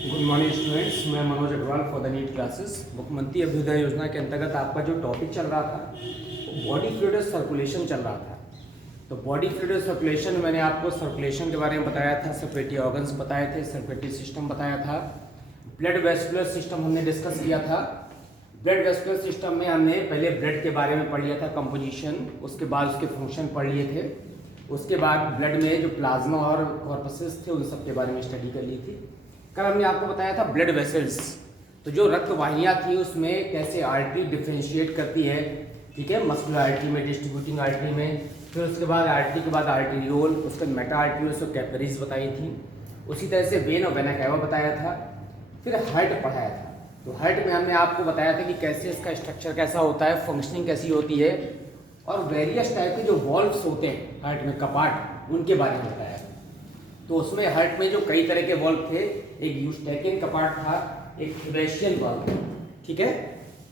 Good morning students, मैं Manoj Agarwal for the NEET classes. मुख्यमंत्री अभ्युदय योजना के अंतर्गत आपका जो टॉपिक चल रहा था वो बॉडी फ्लूइड सर्कुलेशन चल रहा था। तो बॉडी फ्लूइड सर्कुलेशन में मैंने आपको सर्कुलेशन के बारे में बताया था, सर्कुलेटरी ऑर्गन्स बताए थे, सर्कुलेटरी सिस्टम बताया था, ब्लड वेस्कुलर सिस्टम हमने डिस्कस किया था। ब्लड वेस्कुलर सिस्टम में हमने पहले ब्लड के बारे में पढ़ लिया था, कंपोजिशन, उसके बाद उसके फंक्शन पढ़ लिए थे। उसके बाद ब्लड में जो प्लाज्मा और कॉर्पसेस थे उन सब के बारे में स्टडी कर ली थी। कल हमने आपको बताया था ब्लड वेसल्स, तो जो रक्त वाहिनियाँ थी उसमें कैसे आर्टरी डिफ्रेंशिएट करती है, ठीक है, मस्कुलर आर्टरी में, डिस्ट्रीब्यूटिंग आर्टरी में, फिर उसके बाद आर्टरी के बाद आर्टेरियोल, उसके मेटा आर्टरीज और कैपिलरीज बताई थी। उसी तरह से वेन और वेना कैवा बताया था। फिर हार्ट पढ़ाया था। तो हार्ट में हमने आपको बताया था कि कैसे इसका स्ट्रक्चर कैसा होता है, फंक्शनिंग कैसी होती है, और वेरियस टाइप के जो वॉल्व्स होते हैं हार्ट में, कपाट, उनके बारे में बताया था। तो उसमें हार्ट में जो कई तरह के वॉल्व थे, एक यूस्टेकिन कपाट था, एक थिबेशियन वॉल्व, ठीक है।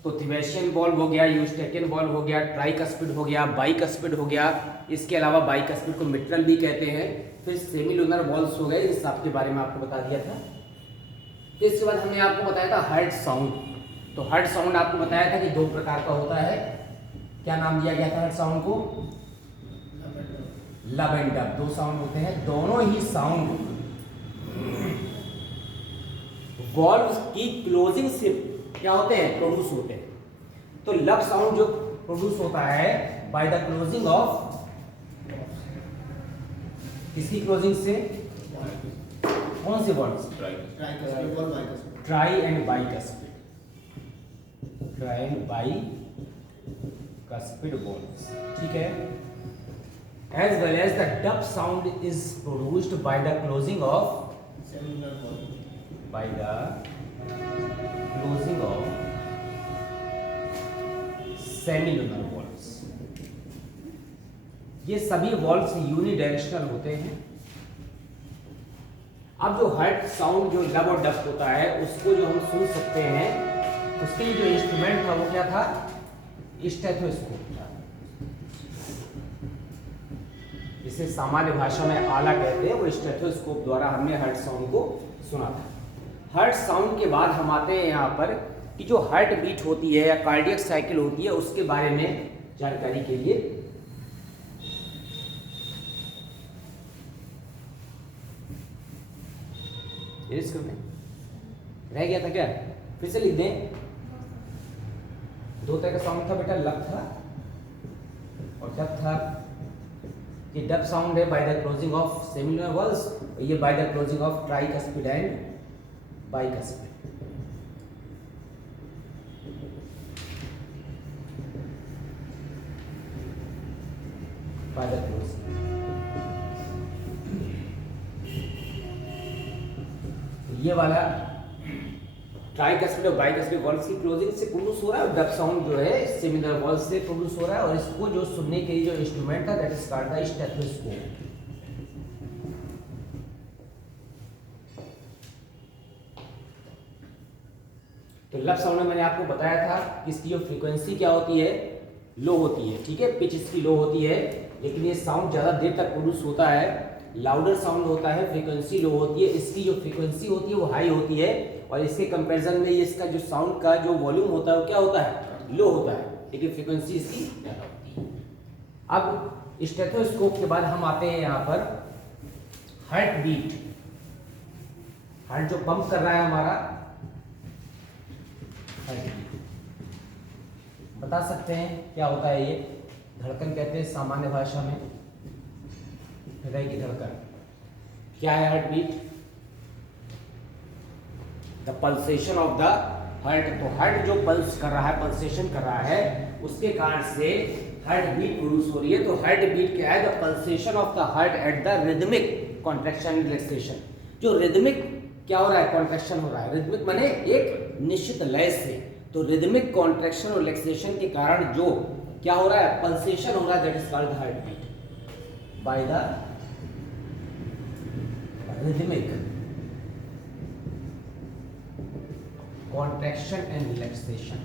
तो थिबेशियन वॉल्व हो गया, यूस्टेकिन वॉल्व हो गया, ट्राइकस्पिड हो गया, बाइकस्पिड हो गया। इसके अलावा बाइकस्पिड को मिट्रल भी कहते हैं। फिर सेमिलुनर वॉल्व्स हो गए, इस सब के बारे में आपको बता दिया था। तो इसके बाद हमने आपको बताया था हार्ट साउंड। तो हार्ट साउंड आपको बताया था कि दो प्रकार का होता है। क्या नाम दिया गया था हार्ट साउंड को? लब एंड डब, दो साउंड होते हैं। दोनों ही साउंड वॉल्व की क्लोजिंग से क्या होते हैं, प्रोड्यूस होते हैं। तो लब साउंड जो प्रोड्यूस होता है बाय द क्लोजिंग ऑफ, किसकी क्लोजिंग से? कौन से valve? Try and bicuspid, try and bicuspid valves, ठीक है। As well as the dub sound is produced by the closing of semilunar valves। ये सभी वॉल्व्स यूनिडायरेक्शनल होते हैं। अब जो हार्ट साउंड जो लब और डब होता है उसको जो हम सुन सकते हैं, उसके लिए जो इंस्ट्रूमेंट था वो क्या था? स्टेथोस्कोप। इसे सामान्य भाषा में आला कहते हैं। वो स्टेथोस्कोप द्वारा हमने हार्ट साउंड को सुना था। हार्ट साउंड के बाद हम आते हैं यहाँ पर कि जो हार्ट बीट होती है या कार्डियक साइकिल होती है उसके बारे में जानकारी के लिए। रह गया था क्या? फिर से लिख दें। दो तरह का साउंड था बेटा, लब था और डब था। कि डब साउंड है by the closing of semilunar valves, और ये by the closing of tricuspid and bicuspid. By the closing, ये वाला ट्राइकस्पिड और बाइकस्पिड वॉल्व्स की क्लोजिंग से प्रोड्यूस हो रहा है, और डब साउंड जो है सेमिलुनर वॉल्व्स से प्रोड्यूस हो रहा है। और इसको जो सुनने के लिए जो इंस्ट्रूमेंट था that is called the stethoscope. तो लब साउंड में मैंने आपको बताया था कि इसकी जो फ्रीक्वेंसी क्या होती है, लो होती है, ठीक है, पिच इसकी लो होती है, लेकिन ये साउंड ज़्यादा देर तक प्रोड्यूस होता है। लाउडर साउंड होता है, फ्रीक्वेंसी लो होती है। इसकी जो फ्रीक्वेंसी होती है वो हाई होती है, और इसके कंपैरिजन में इसका जो साउंड का जो वॉल्यूम होता है वो क्या होता है, लो होता है, लेकिन फ्रीक्वेंसी इसकी ज़्यादा होती है। अब स्टेथोस्कोप के बाद हम आते हैं यहाँ पर हार्ट बीट। हार्ट जो पंप कर रहा है हमारा, बता सकते हैं क्या होता है? ये धड़कन कहते हैं सामान्य भाषा में, हृदय की धड़कन। क्या है heart beat? The pulsation of the heart. तो हार्ट जो पल्स कर रहा है, पल्सेशन कर रहा है, उसके कारण से हार्ट बीट प्रोड्यूस हो रही है। तो हार्ट बीट क्या है? The pulsation of the heart at the rhythmic contraction relaxation. जो रिदमिक क्या हो रहा है? कॉन्ट्रैक्शन हो रहा है। रिदमिक माने एक निश्चित लय से। तो रिदमिक कॉन्ट्रैक्शन और रिलैक्सेशन के कारण जो क्या हो रहा है? पल्सेशन हो रहा है, that is called heart beat by the rhythmic contraction and relaxation.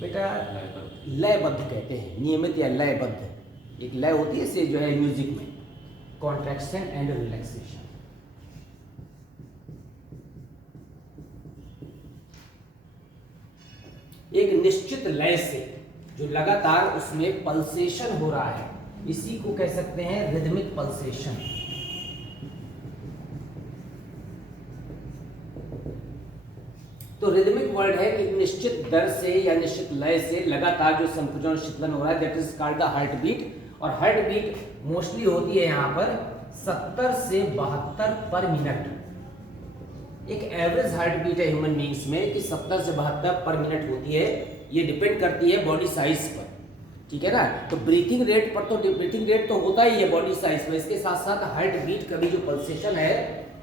बेटा लयबद्ध कहते हैं, नियमित या लयबद्ध। एक लय होती है इसे जो है म्यूजिक में, कॉन्ट्रैक्शन एंड रिलैक्सेशन। लय से, जो लगातार उसमें पल्सेशन हो रहा है, इसी को कह सकते हैं रिदमिक पल्सेशन। तो रिदमिक वर्ड है कि निश्चित दर से या निश्चित लय से लगातार जो संकुचन और शीतलन हो रहा है, that is called the heart beat. और हार्ट बीट मोस्टली होती है यहाँ पर 70 से 72 पर मिनट। एक एवरेज हार्ट बीट है ह्यूमन बींग्स में कि 70 से 72 पर मिनट होती है। ये डिपेंड करती है बॉडी साइज पर, ठीक है ना। तो ब्रीथिंग रेट पर, तो ब्रीथिंग रेट तो होता ही है बॉडी साइज पर, इसके साथ साथ हार्ट बीट का भी जो पल्सेशन है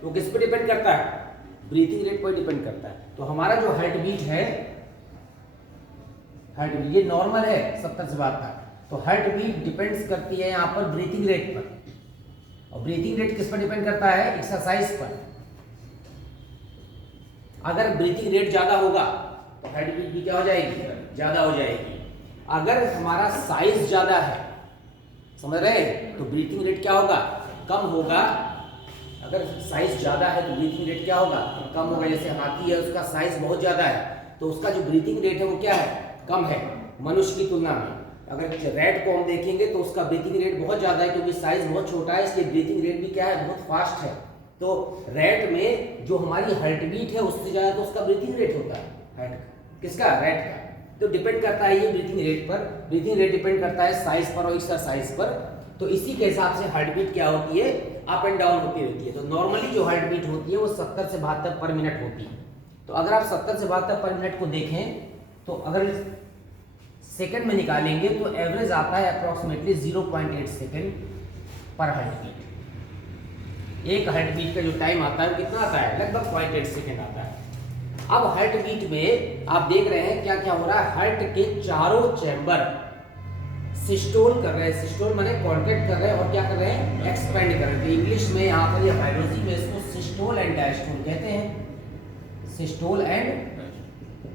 वो किस पर डिपेंड करता है, ब्रीथिंग रेट पर डिपेंड करता है। तो हमारा जो हार्ट बीट है, हार्ट बीट ये नॉर्मल है 70 से 72, तो हार्ट बीट डिपेंड्स करती है यहाँ पर ब्रीथिंग रेट पर, और ब्रीथिंग रेट किस पर डिपेंड करता है, एक्सरसाइज पर। अगर ब्रीथिंग रेट ज्यादा होगा तो हार्ट बीट भी क्या हो जाएगी, ज्यादा हो जाएगी। अगर हमारा साइज ज्यादा है, समझ रहे हैं, तो ब्रीथिंग रेट क्या होगा, कम होगा। अगर साइज ज्यादा है तो ब्रीथिंग रेट क्या होगा, कम होगा। जैसे हाथी है, उसका साइज बहुत ज्यादा है तो उसका जो ब्रीथिंग रेट है वो क्या है, कम है मनुष्य की तुलना में। अगर रैट को हम देखेंगे तो उसका ब्रीथिंग रेट बहुत ज्यादा है, क्योंकि साइज बहुत छोटा है, इसलिए ब्रीथिंग रेट भी क्या है, बहुत फास्ट है। तो रैट में जो हमारी हार्ट बीट है उससे ज्यादा तो उसका ब्रीथिंग रेट होता है, हार्ट का, किसका, रैट का। तो डिपेंड करता है ये ब्रीथिंग रेट पर। ब्रीथिंग रेट डिपेंड करता है साइज पर और एक्सरसाइज पर। तो इसी के हिसाब से हार्ट बीट क्या होती है, अप एंड डाउन होती रहती है। तो नॉर्मली जो हार्ट बीट होती है वो 70 से 72 पर मिनट होती है। तो अगर आप 70 से 72 पर मिनट को देखें तो अगर सेकंड में निकालेंगे तो एवरेज आता है अप्रोक्सीमेटली 0.8 सेकंड पर हार्ट बीट। एक हार्ट बीट का जो टाइम आता है वो कितना आता है, लगभग 0.8 सेकंड आता है। अब हार्ट बीट में आप देख रहे हैं क्या क्या हो रहा है, हार्ट के चारों चैम्बर सिस्टोल कर रहे हैं, सिस्टोल माने कॉन्ट्रैक्ट कर रहे हैं और क्या कर रहे हैं, एक्सपेंड कर रहे हैं। तो इंग्लिश में यहाँ पर ये बायोलॉजी में इसको सिस्टोल एंड डायस्टोल कहते हैं, सिस्टोल एंड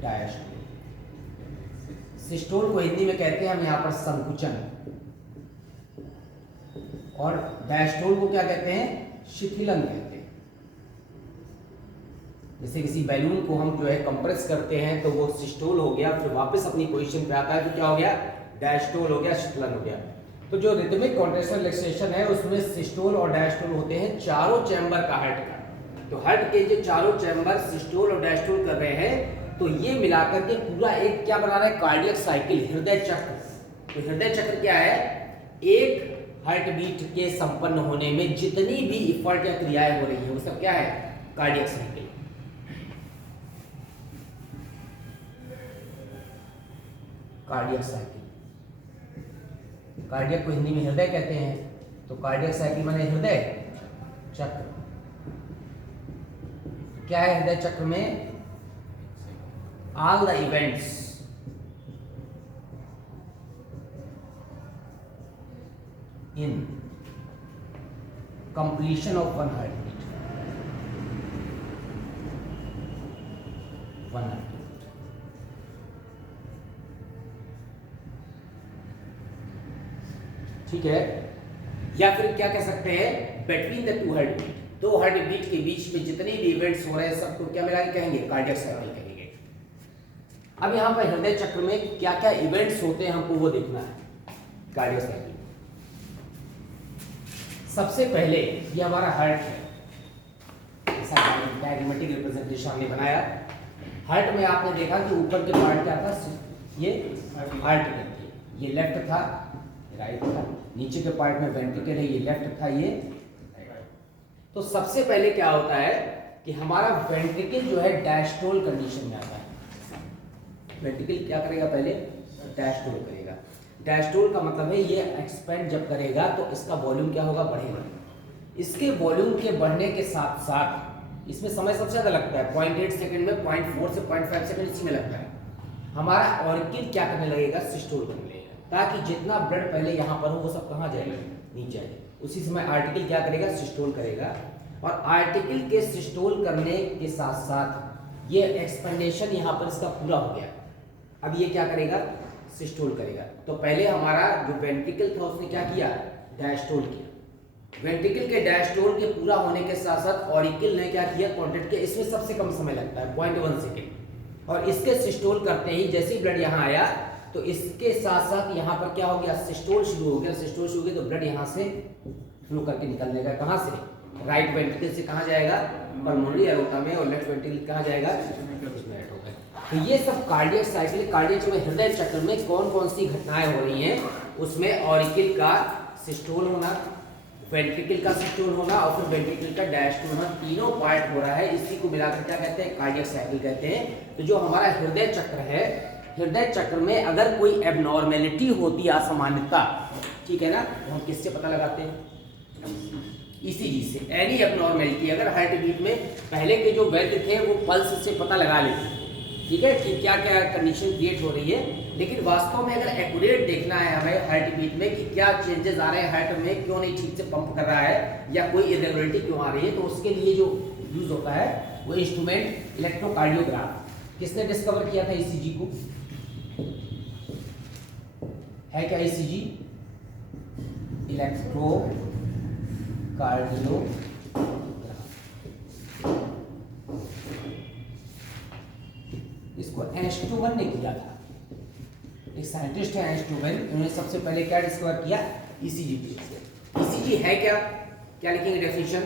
डायस्टोल। सिस्टोल को हिंदी में कहते हैं हम यहाँ पर संकुचन, और डायस्टोल को क्या कहते हैं, शिथिलन कहते हैं। जैसे किसी बैलून को हम जो है कंप्रेस करते हैं तो वो सिस्टोल हो गया, फिर वापस अपनी पोजीशन पे आता है तो क्या हो गया, डायस्टोल हो गया, शीतलन हो गया। तो जो रिदमिक कॉन्ट्रैक्शन रिलैक्सेशन है उसमें सिस्टोल और डायस्टोल होते हैं चारों चैम्बर का हार्ट का। तो हार्ट के जो चारों चैम्बर सिस्टोल और डायस्टोल कर रहे हैं तो ये मिलाकर के पूरा एक क्या बना रहा है, कार्डियक साइकिल, हृदय चक्र। तो हृदय चक्र क्या है, एक हार्ट बीट के संपन्न होने में जितनी भी इफर्ट या क्रियाएं हो रही है वो सब क्या है, cardiac cycle. Cardiac cycle, cardiac को हिंदी में हृदय कहते हैं, तो कार्डियक साइकिल माने हृदय चक्र। क्या है हृदय चक्र में, all the events in completion of one heart beat, one heart. ठीक है, या फिर क्या कह सकते हैं, between the two heart beat, दो हार्ट बीट के बीच में जितने भी इवेंट्स हो रहे हैं सबको क्या मिला के कहेंगे, कार्डियक साइकिल कहेंगे। अब यहाँ पर हृदय चक्र में क्या क्या इवेंट्स होते हैं हमको वो देखना है, कार्डियक साइकिल। सबसे पहले ये हमारा हार्ट है, ऐसा डायग्रामेटिक रिप्रेजेंटेशन हमने बनाया। हार्ट में आपने देखा कि ऊपर के पार्ट क्या था, ये हार्ट करके, ये लेफ्ट था, राइट था, नीचे के पार्ट में वेंट्रिकल है, ये लेफ्ट था, ये। तो सबसे पहले क्या होता है कि हमारा वेंट्रिकल जो है डायस्टोल कंडीशन में आता है। वेंट्रिकल क्या करेगा, पहले डायस्टोल करेगा। डायस्टोल का मतलब है ये एक्सपेंड जब करेगा तो इसका वॉल्यूम क्या होगा, बढ़ेगा। इसके वॉल्यूम के बढ़ने के साथ साथ इसमें समय सबसे ज्यादा लगता है, 0.8 सेकंड में 0.4 से 0.5 सेकंड इसी में लगता है। हमारा ऑर्किड क्या करने लगेगा, सिस्टोल करने लगेगा, ताकि जितना ब्लड पहले यहाँ पर हो वो सब कहाँ जाएगा, नीचे आएगा। उसी समय आर्टिकल क्या करेगा, सिस्टोल करेगा, और आर्टिकल के सिस्टोल करने के साथ साथ ये एक्सपेंडेशन यहाँ पर इसका पूरा हो गया। अब ये क्या करेगा, सिस्टोल करेगा। तो पहले हमारा जो वेंट्रिकल था उसने क्या किया, डायस्टोल किया। वेंट्रिकल के डायस्टोल के पूरा होने के साथ साथ ऑरिकल ने क्या किया, कॉन्ट्रैक्ट किया। इसमें सबसे कम समय लगता है, 0.1 सेकेंड। और इसके सिस्टोल करते ही जैसे ही ब्लड यहाँ आया तो इसके साथ साथ यहाँ पर क्या हो गया, सिस्टोल शुरू हो गया। सिस्टोल शुरू हो गया तो ब्लड यहाँ से फ्लो करके निकल जाएगा। कहाँ से? राइट वेंट्रिकल से कहाँ जाएगा? पल्मोनरी एरोटा में। और लेफ्ट वेंट्रिकल कहाँ जाएगा? तो ये सब कार्डियक साइकिल, कार्डियक में हृदय चक्र में कौन कौन सी घटनाएं हो रही हैं, उसमें ऑरिकल का सिस्टोल होना, वेंट्रिकल का सिस्टोल होना और फिर वेंट्रिकल का डायस्टोल होना, तीनों पार्ट हो रहा है। इसी को मिलाकर क्या कहते हैं? कार्डियक साइकिल कहते हैं। तो जो हमारा हृदय चक्र है, हृदय चक्र में अगर कोई एबनॉर्मेलिटी होती है, असामान्यता, ठीक है ना, तो हम किससे पता लगाते हैं? ईसीजी से। एनी एबनॉर्मेलिटी अगर हार्ट बीट में पहले के जो वैद्य थे वो पल्स से पता लगा लेते हैं, ठीक है, कि क्या क्या कंडीशन क्रिएट हो रही है। लेकिन वास्तव में अगर एक्यूरेट देखना है हमें हार्ट बीट में कि क्या चेंजेस आ रहे हैं हार्ट में, क्यों नहीं ठीक से पंप कर रहा है या कोई इरेगुलरिटी क्यों आ रही है, तो उसके लिए जो यूज होता है वो इंस्ट्रूमेंट इलेक्ट्रोकार्डियोग्राफ। किसने डिस्कवर किया था ईसीजी को? है क्या ईसीजी? इलेक्ट्रोकार्डियोग्राफ। इसको एंस्टोवन ने किया था, एक साइंटिस्ट है एंस्टोवन, उन्होंने सबसे पहले क्या डिस्कवर किया? ईसीजी। ईसीजी है क्या? क्या लिखेंगे definition?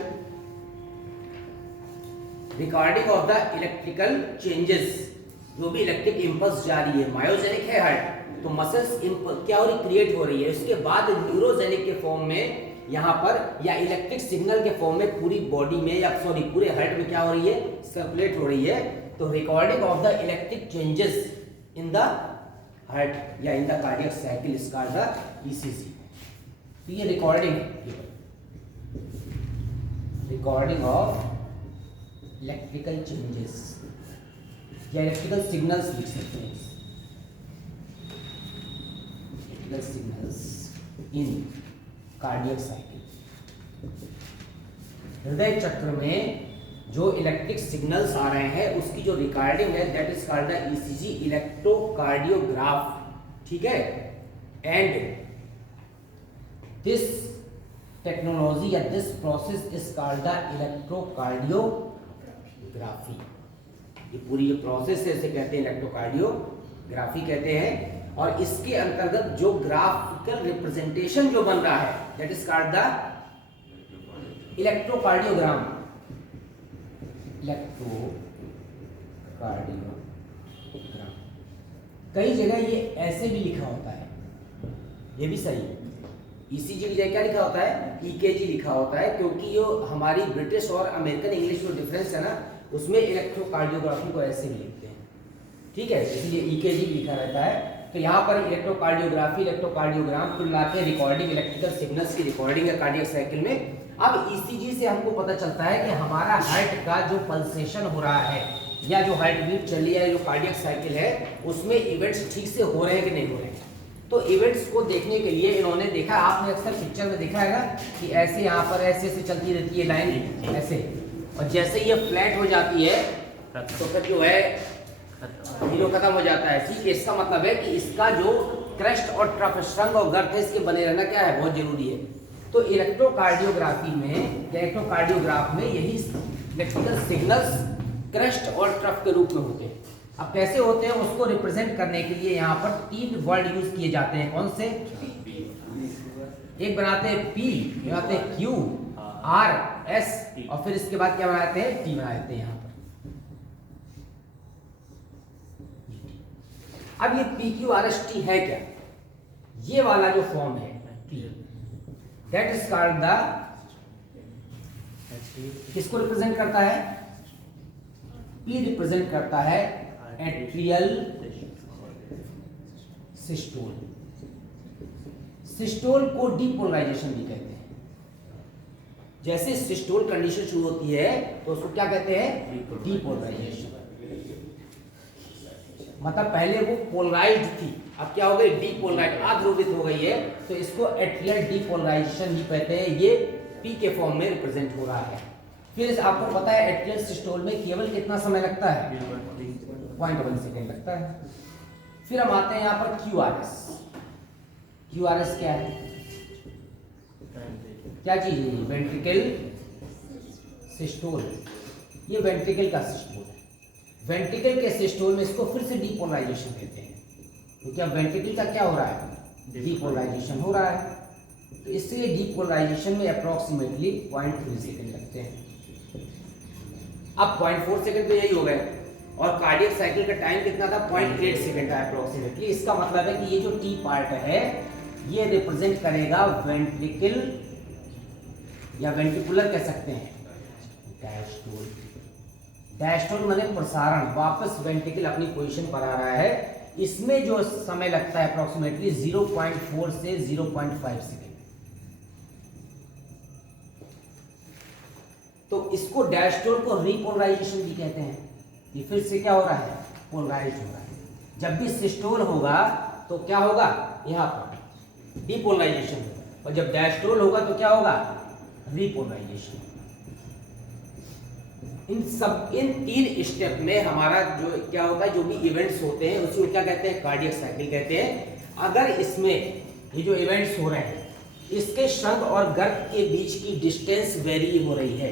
Recording of the electrical changes, जो भी इलेक्ट्रिक इंपल्स जारी है। मायोजेनिक है हार्ट तो मसल्स क्या हो रही? क्रिएट हो रही है। उसके बाद न्यूरोजेनिक के फॉर्म में यहाँ पर या इलेक्ट्रिक सिग्नल के फॉर्म में पूरी बॉडी में या सॉरी पूरे हार्ट में क्या हो रही है? सर्कुलेट हो रही है। तो recording of the electric changes in the heart या in the cardiac cycle is called the ECG. तो ये रिकॉर्डिंग ऑफ इलेक्ट्रिकल चेंजेस या इलेक्ट्रिकल सिग्नल्स लिख सकते हैं, electrical signals in cardiac cycle. हृदय चक्र में जो इलेक्ट्रिक सिग्नल्स आ रहे हैं उसकी जो रिकॉर्डिंग है that is called the ECG, electrocardiograph, ठीक है। एंड दिस टेक्नोलॉजी या this process is called the electrocardiography. ये पूरी जो प्रोसेस है इसे कहते हैं इलेक्ट्रोकार्डियोग्राफी कहते हैं। और इसके अंतर्गत जो ग्राफिकल रिप्रेजेंटेशन जो बन रहा है that is called the electrocardiogram. Electrocardiogram कई जगह ये ऐसे भी लिखा होता है, ये भी सही है। ईसीजी की जगह क्या लिखा होता है? ईकेजी लिखा होता है, क्योंकि जो हमारी ब्रिटिश और अमेरिकन इंग्लिश में डिफरेंस है ना, उसमें इलेक्ट्रोकार्डियोग्राफी को ऐसे भी लिखते हैं, ठीक है, इसलिए ईकेजी लिखा रहता है। तो यहाँ पर इलेक्ट्रोकार्डियोग्राफी, इलेक्ट्रोकार्डियोग्राम कुल मिलाकर रिकॉर्डिंग इलेक्ट्रिकल सिग्नल्स की रिकॉर्डिंग है कार्डियक साइकिल में। अब ईसीजी से हमको पता चलता है कि हमारा हार्ट का जो पल्सेशन हो रहा है या जो हार्ट बीट चल रही है, जो कार्डियक साइकिल है, उसमें इवेंट्स ठीक से हो रहे हैं कि नहीं हो रहे हैं। तो इवेंट्स को देखने के लिए इन्होंने देखा, आपने अक्सर पिक्चर में देखा है ना कि ऐसे यहाँ पर ऐसे ऐसे चलती रहती है लाइन ऐसे, और जैसे ये फ्लैट हो जाती है तो फिर जो है हीरो खत्म हो जाता है, ठीक है। इसका मतलब है कि इसका जो क्रस्ट और ट्रफ श्रृंग और गर्थ है इसके बने रहना क्या है? बहुत जरूरी है। तो इलेक्ट्रोकार्डियोग्राफी में, इलेक्ट्रोकार्डियोग्राफ में यही इलेक्ट्रिकल सिग्नल्स क्रस्ट और ट्रफ के रूप में होते हैं। अब कैसे होते हैं उसको रिप्रेजेंट करने के लिए यहाँ पर 3 वर्ड यूज किए जाते हैं। कौन से? एक बनाते हैं पी, बनाते हैं क्यू, आर, एस, और फिर इसके बाद क्या बनाते हैं? टी बनाते हैं यहाँ पर। अब ये P Q R S T है क्या? ये वाला जो फॉर्म है P, that is called the, किसको रिप्रेजेंट करता है? पी रिप्रेजेंट करता है एट्रियल सिस्टोल। सिस्टोल को डीपोलराइजेशन भी कहते हैं। जैसे सिस्टोल कंडीशन शुरू होती है तो उसको क्या कहते हैं? डीपोलराइजेशन। मतलब पहले वो पोलराइज्ड थी, अब क्या हो गई? डीपोलराइज, अध्रुवित हो गई है, तो इसको एट्रियल डीपोलराइजेशन भी कहते हैं। ये पी के फॉर्म में रिप्रेजेंट हो रहा है। फिर आपको पता है एट्रियल सिस्टोल में केवल कितना समय लगता है? 0.1 सेकेंड लगता है। फिर हम आते हैं यहाँ पर क्यूआरएस। क्यूआरएस क्या है? क्या चीज है? Ventricle systole. ये वेंट्रिकल का सिस्टोल है। वेंट्रिकल के सिस्टोल में इसको फिर से डीपोलराइजेशन कहते हैं, क्योंकि अब वेंट्रिकल का क्या हो रहा है, डीपोलराइजेशन हो रहा है। तो इसलिए डीपोलराइजेशन में अप्रॉक्सीमेटली 0.3 सेकेंड लगते हैं। अब 0.4 सेकेंड तो यही हो गए, और कार्डियक साइकिल का टाइम कितना था, 0.8 सेकेंड है अप्रॉक्सीमेटली। इसका मतलब है कि ये जो टी पार्ट है ये रिप्रेजेंट करेगा वेंट्रिकल या वेंट्रिकुलर कह सकते हैं, डायस्टोल। डायस्टोल माने प्रसारण, वापस वेंट्रिकल अपनी पोजीशन पर आ रहा है। इसमें जो समय लगता है अप्रॉक्सीमेटली 0.4 से 0.5 सेकेंड। तो इसको डायस्टोल को रीपोलराइजेशन भी कहते हैं। ये फिर से क्या हो रहा है, पोलराइज हो रहा है। जब भी सिस्टोल होगा तो क्या होगा, यहाँ पर डीपोलराइजेशन होगा, और जब डायस्टोल होगा तो क्या होगा, रीपोलराइजेशन। इन 3 स्टेप में हमारा जो क्या होता है, जो भी इवेंट्स होते हैं उसको क्या कहते हैं, कार्डियक साइकिल कहते हैं। अगर इसमें ये जो इवेंट्स हो रहे हैं इसके शंख और गर्भ के बीच की डिस्टेंस वेरी हो रही है,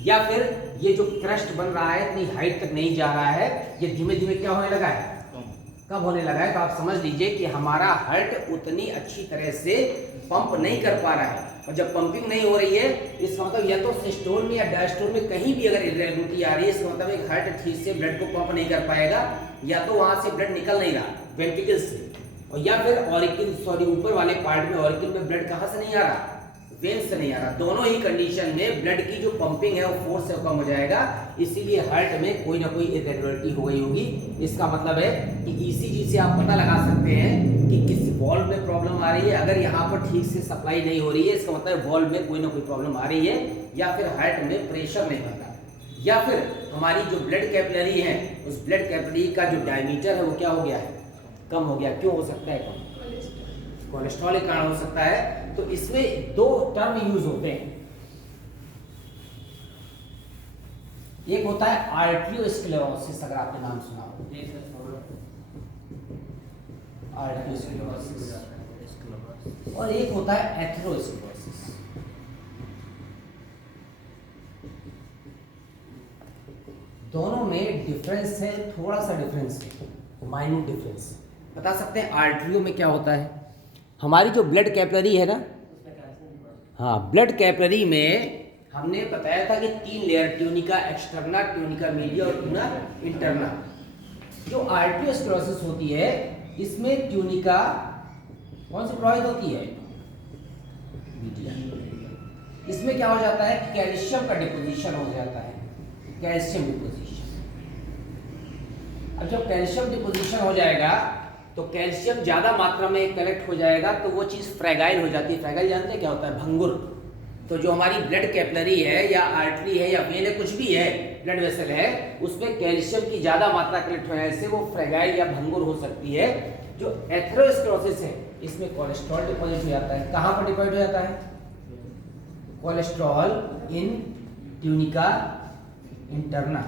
या फिर ये जो क्रस्ट बन रहा है इतनी हाइट तक नहीं जा रहा है, ये धीमे धीमे क्या होने लगा है, कब होने लगा है, तो आप समझ लीजिए कि हमारा हार्ट उतनी अच्छी तरह से पंप नहीं कर पा रहा है। और जब पंपिंग नहीं हो रही है इसका मतलब या तो सिस्टोल में या डायस्टोल में कहीं भी अगर इरेगुलरिटी आ रही है, इसका मतलब एक हार्ट ठीक से ब्लड को पंप नहीं कर पाएगा, या तो वहां से ब्लड निकल नहीं रहा वेंट्रिकल से, और या फिर ऑरिकल ऊपर वाले पार्ट में ऑरिकल में ब्लड कहां से नहीं आ रहा, वेन से नहीं आ रहा। दोनों ही कंडीशन में ब्लड की जो पंपिंग है वो फोर्स से कम हो जाएगा, इसीलिए हार्ट में कोई ना कोई इरेगुलरिटी हो गई होगी। इसका मतलब है कि ईसीजी से आप पता लगा सकते हैं कि किस वॉल्व में प्रॉब्लम आ रही है। अगर यहाँ पर ठीक से सप्लाई नहीं हो रही है इसका मतलब वॉल्व में कोई ना कोई प्रॉब्लम आ रही है, या फिर हार्ट में प्रेशर नहीं बन रहा, या फिर हमारी जो ब्लड कैपिलरी है उस ब्लड कैपिलरी का जो डायमीटर है वो क्या हो गया है, कम हो गया। क्यों हो सकता है कम, कोलेस्ट्रॉल के कारण हो सकता है। तो इसमें 2 टर्म यूज होते हैं, एक होता है आर्टेरियोस्क्लेरोसिस, अगर आपने नाम सुना हो, आर्टेरियोस्क्लेरोसिस, और एक होता है एथेरोस्क्लेरोसिस। दोनों में डिफरेंस है, थोड़ा सा डिफरेंस है, माइन्यूट डिफरेंस। बता सकते हैं आर्टरियो में क्या होता है, हमारी जो ब्लड कैपिलरी है ना, हाँ ब्लड कैपिलरी में हमने बताया था कि 3 layer, tunica externa, tunica media और ट्यूनिका इंटरना। जो आर्टेरियोस्क्लेरोसिस होती है इसमें ट्यूनिका कौन सी प्रभावित होती है, मीडिया। इसमें क्या हो जाता है, कैल्शियम का डिपोजिशन हो जाता है, कैल्शियम डिपोजिशन। अब जब कैल्शियम डिपोजिशन हो जाएगा तो कैल्शियम ज्यादा मात्रा में कलेक्ट हो जाएगा, तो वो चीज फ्रैगाइल हो जाती है। फ्रैगाइल जानते हैं क्या होता है, भंगुर। तो जो हमारी ब्लड कैपिलरी है या आर्टरी है या वेन है, कुछ भी है, ब्लड वेसल है, उसमें कैल्शियम की ज्यादा मात्रा कलेक्ट होने से वो फ्रैगाइल या भंगुर हो सकती है। जो एथेरोस्क्लेरोसिस है इसमें कोलेस्ट्रॉल डिपॉजिट हो जाता है। कहाँ पर डिपॉजिट हो जाता है, कोलेस्ट्रॉल इन ट्यूनिका इंटरना।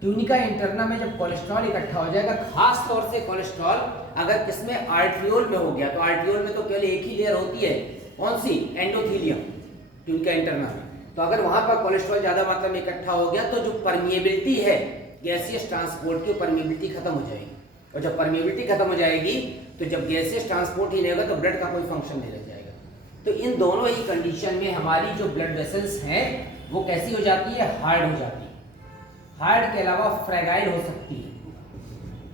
ट्यूनिका इंटरना में जब कोलेस्ट्रॉल इकट्ठा हो जाएगा, खास तौर से कोलेस्ट्रॉल अगर किसमें आर्ट्रियोल में हो गया, तो आर्ट्रियोल में तो केवल एक ही लेयर होती है, कौन सी, एंडोथीलियम, ट्यूनिका इंटरना। तो अगर वहां पर कोलेस्ट्रॉल ज्यादा मात्रा में इकट्ठा हो गया तो जो परमिएबिलिटी है गैसियस ट्रांसपोर्ट की, परमिएबिलिटी खत्म हो जाएगी। और जब परमिएबिलिटी खत्म हो जाएगी तो जब गैसियस ट्रांसपोर्ट ही नहीं होगा तो ब्लड का कोई फंक्शन नहीं रह जाएगा। तो इन दोनों ही कंडीशन में हमारी जो ब्लड वेसल्स हैं वो कैसी हो जाती है, हार्ड हो जाती है। हार्ड के अलावा फ्रैगाइल हो सकती है,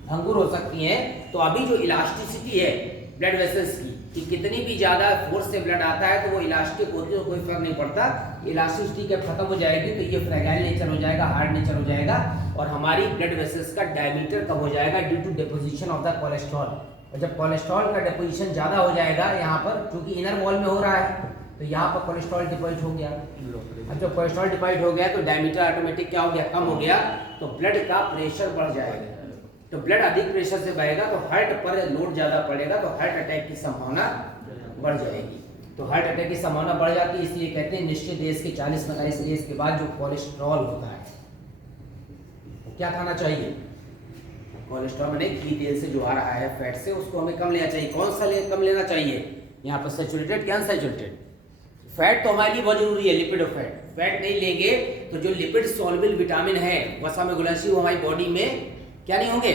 भंगुर हो सकती है। तो अभी जो इलास्टिसिटी है ब्लड वेसल्स की, कि कितनी भी ज्यादा फोर्स से ब्लड आता है तो वो इलास्टिक होती है, तो कोई फर्क नहीं पड़ता। इलास्टिसिटी जब खत्म हो जाएगी तो ये फ्रैगाइल नेचर हो जाएगा, हार्ड नेचर हो जाएगा, और हमारी ब्लड वेसल्स का डायमीटर कम हो जाएगा due to deposition of the cholesterol. और जब कोलेस्ट्रॉल का डिपोजिशन ज्यादा हो जाएगा यहाँ पर, क्योंकि इनर वॉल में हो रहा है, तो यहाँ पर कोलेस्ट्रॉल डिपॉजिट हो गया। अब जब कोलेस्ट्रॉल डिपॉजिट हो गया तो डायमीटर ऑटोमेटिक क्या हो गया, कम हो गया, तो ब्लड का प्रेशर बढ़ जाएगा। तो ब्लड अधिक प्रेशर से बहेगा तो हार्ट पर लोड ज्यादा पड़ेगा, तो हार्ट अटैक की संभावना बढ़ जाएगी। तो हार्ट अटैक की संभावना बढ़ जाती है, इसलिए कहते हैं निश्चित एज के 40-45 एज के बाद जो कोलेस्ट्रॉल होता है तो क्या खाना चाहिए, कोलेस्ट्रॉल में घी तेल से जो आ रहा है फैट से, उसको हमें कम लेना चाहिए। कौन सा कम लेना चाहिए, यहाँ पर सैचुरेटेड या अनसैचुरेटेड, फैट तो हमारे लिए बहुत जरूरी है, लिपिड और फैट। फैट नहीं लेंगे तो जो लिपिड सॉल्युबल विटामिन है वसा में घुलनशील, वो हमारी बॉडी में क्या नहीं होंगे,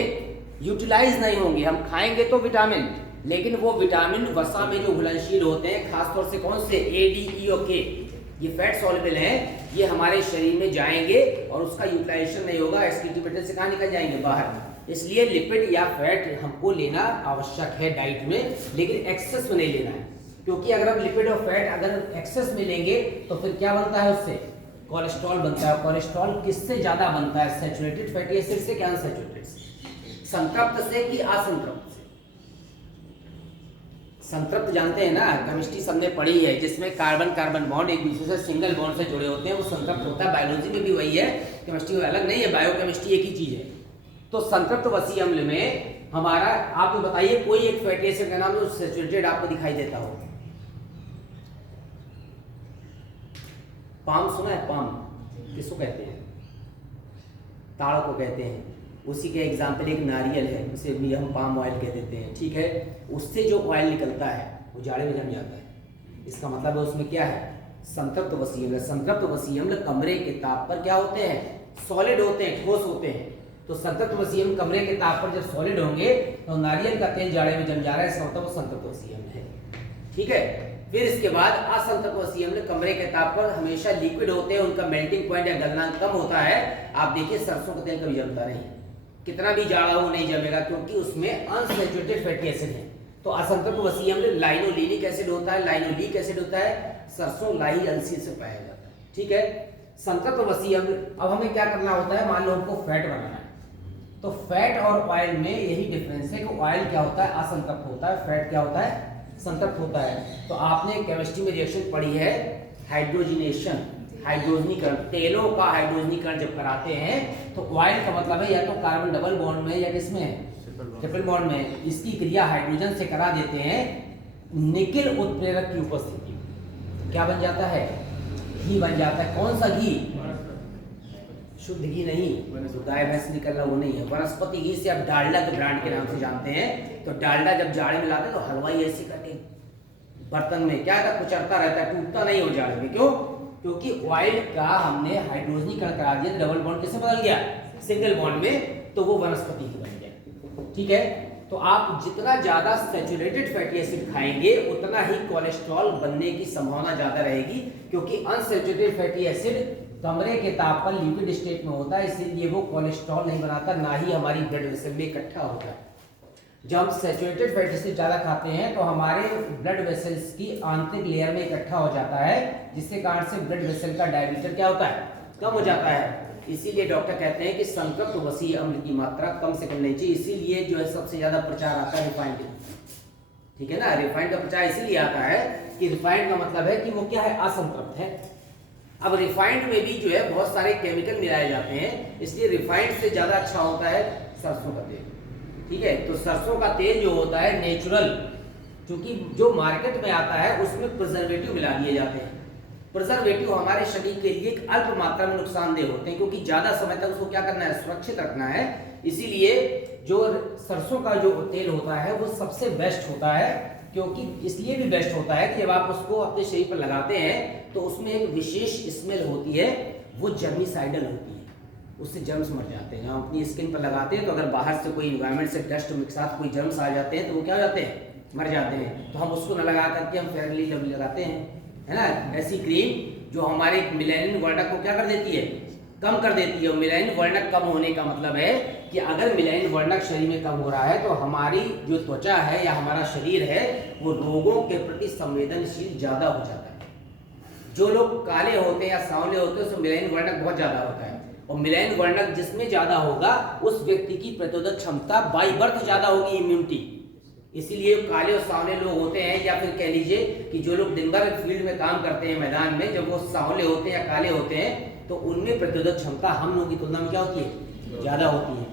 यूटिलाइज नहीं होंगे। हम खाएंगे तो विटामिन, लेकिन वो विटामिन वसा में जो घुलनशील होते हैं, खासतौर से कौन से, ए, डी, ई और के, ये फैट सॉल्युबल हैं, ये हमारे शरीर में जाएंगे और उसका यूटिलाइजेशन नहीं होगा, एक्सक्रीटेड से कहाँ निकल जाएंगे, बाहर। इसलिए लिपिड या फैट हमको लेना आवश्यक है डाइट में, लेकिन एक्सेस में नहीं लेना है, क्योंकि अगर हम लिपिड और फैट अगर एक्सेस में लेंगे तो फिर क्या बनता है, उससे कोलेस्ट्रॉल बनता है। कोलेस्ट्रॉल किससे ज्यादा बनता है, सैचुरेटेड फैटी एसिड से क्या अनसैचुरेटेड से, संतृप्त से कि असंतृप्त से। संतृप्त जानते हैं ना, केमिस्ट्री सबने पढ़ी है, जिसमें कार्बन कार्बन बॉन्ड एक दूसरे से सिंगल बॉन्ड से जुड़े होते हैं, वो संतृप्त होता है। बायोलॉजी में भी वही है, केमिस्ट्री में अलग नहीं है, बायोकेमिस्ट्री एक ही चीज है। तो संतृप्त वसीय अम्ल में हमारा, आप बताइए कोई एक फैटी एसिड का नाम जो सैचुरेटेड आपको दिखाई देता हो। पाम सुना है, पाम किसको कहते हैं, ताड़ को कहते हैं। उसी के एग्जाम्पल एक नारियल है, उसे भी हम पाम ऑयल कह देते हैं, ठीक है। उससे जो ऑयल निकलता है वो जाड़े में जम जाता है, इसका मतलब है उसमें क्या है, संतृप्त वसीय अम्ल। संतृप्त वसीय अम्ल कमरे के ताप पर क्या होते हैं, सॉलिड होते हैं, ठोस होते हैं। तो संतृप्त वसीय अम्ल कमरे के ताप पर जब सॉलिड होंगे तो नारियल का तेल जाड़े में जम जा रहा है, इसका मतलब वो संतृप्त वसीय अम्ल है, ठीक है। फिर इसके बाद असंतृप्त वसीय अम्ल कमरे के ताप पर हमेशा लिक्विड होते हैं, उनका मेल्टिंग पॉइंट या गलनांक कम होता है। आप देखिए सरसों का तेल कभी जमता नहीं, कितना भी जाड़ा हो नहीं जमेगा, क्योंकि उसमें अनसैचुरेटेड फैटी एसिड है। तो असंतृप्त वसीय अम्ल लाइनोलिनिक एसिड होता है, लाइनोलिक एसिड होता है, सरसों लाही अलसी से पाया जाता है, ठीक है। संतृप्त वसीय अम्ल, अब हमें क्या करना होता है, मान लो हमको फैट बनाना है, तो फैट और ऑयल में यही डिफरेंस है कि ऑयल क्या होता है, असंतृप्त होता है, फैट क्या होता है, संतृप्त होता है। तो आपने केमिस्ट्री में रिएक्शन पढ़ी है, हाइड्रोजनेशन, हाइड्रोजनीकरण, तेलों का हाइड्रोजनीकरण जब कराते हैं तो ऑयल का मतलब है या तो कार्बन डबल बॉन्ड में या किसमें है, ट्रिपल बॉन्ड में। इसकी क्रिया हाइड्रोजन से करा देते हैं, निकेल उत्प्रेरक की उपस्थिति में क्या बन जाता है, घी बन जाता है। कौन सा घी, शुद्ध घी नहीं, गाय भैंस निकलना वो नहीं है, वनस्पति घी से आप डालडा के ब्रांड के नाम से जानते हैं। तो डालडा जब जाड़े में लाते हैं तो हलवाई ऐसी करके बर्तन में क्या था, कुचरता रहता है, टूटता नहीं हो जाड़े में, क्यों, क्योंकि ऑयल का हमने हाइड्रोजनीकरण करा दिया, डबल बॉन्ड किससे बदल गया, सिंगल बॉन्ड में, तो वो वनस्पति घी बन गया, ठीक है। तो आप जितना ज्यादा सैचुरेटेड फैटी एसिड खाएंगे उतना ही कोलेस्ट्रॉल बनने की संभावना ज्यादा रहेगी, क्योंकि अनसैचुरेटेड फैटी एसिड कमरे के ताप पर लिक्विड स्टेट में होता है, इसीलिए वो कोलेस्ट्रॉल नहीं बनाता, ना ही हमारी ब्लड वेसल में इकट्ठा होता है। जब हम सैचुरेटेड फैट एसिड ज़्यादा खाते हैं तो हमारे ब्लड वेसल्स की आंतरिक लेयर में इकट्ठा हो जाता है, जिसके कारण से ब्लड वेसल का डायमीटर क्या होता है, कम हो जाता है। इसीलिए डॉक्टर कहते हैं कि संतृप्त वसीय अम्ल की मात्रा कम से कम नहीं चाहिए। इसीलिए जो है सबसे ज्यादा प्रचार आता है रिफाइंड, ठीक है ना। रिफाइंड का प्रचार इसीलिए आता है कि रिफाइंड का मतलब है कि वो क्या है, असंतृप्त है। अब रिफाइंड में भी जो है बहुत सारे केमिकल मिलाए जाते हैं, इसलिए रिफाइंड से ज्यादा अच्छा होता है सरसों का तेल, ठीक है। तो सरसों का तेल जो होता है नेचुरल, क्योंकि जो मार्केट में आता है उसमें प्रिजर्वेटिव मिला दिए जाते हैं। प्रिजर्वेटिव हमारे शरीर के लिए एक अल्प मात्रा में नुकसानदेह होते हैं, क्योंकि ज्यादा समय तक उसको क्या करना है, सुरक्षित रखना है। इसीलिए जो सरसों का जो तेल होता है वो सबसे बेस्ट होता है, क्योंकि इसलिए भी बेस्ट होता है कि जब आप उसको अपने शरीर पर लगाते हैं तो उसमें एक विशेष स्मेल होती है, वो जर्मिसाइडल होती है, उससे जर्म्स मर जाते हैं। हम अपनी स्किन पर लगाते हैं तो अगर बाहर से कोई इन्वायरमेंट से डस्ट के साथ कोई जर्म्स आ जाते हैं तो वो क्या हो जाते हैं, मर जाते हैं। तो हम उसको न लगा करके हम फेयर लवली लगाते हैं, है ना, ऐसी क्रीम जो हमारे मिलेनिन वर्णक को क्या कर देती है, कम कर देती है। और मिलेनिन वर्णक कम होने का मतलब है कि अगर मिलेनिन वर्णक शरीर में कम हो रहा है तो हमारी जो त्वचा है या हमारा शरीर है वो रोगों के प्रति संवेदनशील ज्यादा हो जाता है। जो लोग काले होते हैं या सांवले होते हैं उसमें मिलेनिन वर्णक बहुत ज्यादा होता है, और मिलेनिन वर्णक जिसमें ज्यादा होगा उस व्यक्ति की प्रतिरोधक क्षमता बाय बर्थ ज्यादा होगी, इम्यूनिटी। इसीलिए काले और सांवले लोग होते हैं, या फिर कह लीजिए कि जो लोग दिन भर फील्ड में काम करते हैं मैदान में, जब वो सांवले होते हैं या काले होते हैं तो उनमें प्रतिरोधक क्षमता हम लोगों की तुलना में क्या होती है, ज्यादा होती है।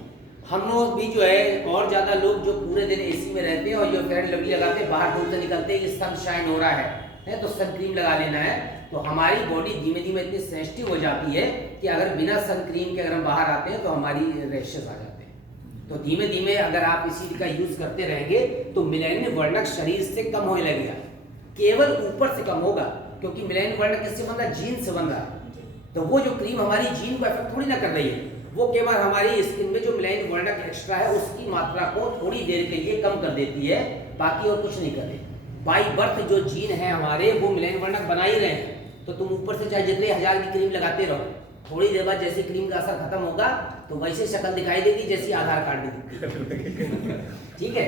हम लोग भी जो है, और ज्यादा लोग जो पूरे दिन एसी में रहते हैं और जो फेयर लवली लगाते हैं, बाहर धूप से निकलते हैं, सनशाइन हो रहा है तो सन क्रीम लगा लेना है। तो हमारी बॉडी धीमे धीमे इतनी सेंसिटिव हो जाती है कि अगर बिना सन क्रीम के अगर हम बाहर आते हैं तो हमारी रैशेस आ जाते हैं। तो धीमे धीमे अगर आप इसी का यूज करते रहेंगे तो मिलेनिन वर्णक शरीर से कम होने लगेगा, केवल ऊपर से कम होगा, क्योंकि मिलेनियन वर्ल्ड किससे बन रहा है, जीन से बन रहा है। तो वो जो क्रीम हमारी जीन को इफेक्ट थोड़ी ना कर रही है, वो केवल हमारी स्किन में जो मिलेनियन वर्ल्ड एक्स्ट्रा है उसकी मात्रा को थोड़ी देर के लिए कम कर देती है, बाकी और कुछ नहीं कर रही। बाई बर्थ जो जीन है हमारे वो मिलेनियन वर्ल्ड बना ही रहे हैं। तो तुम ऊपर से चाहे जितने 1000 की क्रीम लगाते रहो, थोड़ी देर बाद जैसे क्रीम का असर खत्म होगा तो वैसे शक्ल दिखाई देगी जैसी आधार कार्ड में दिखती है। ठीक है,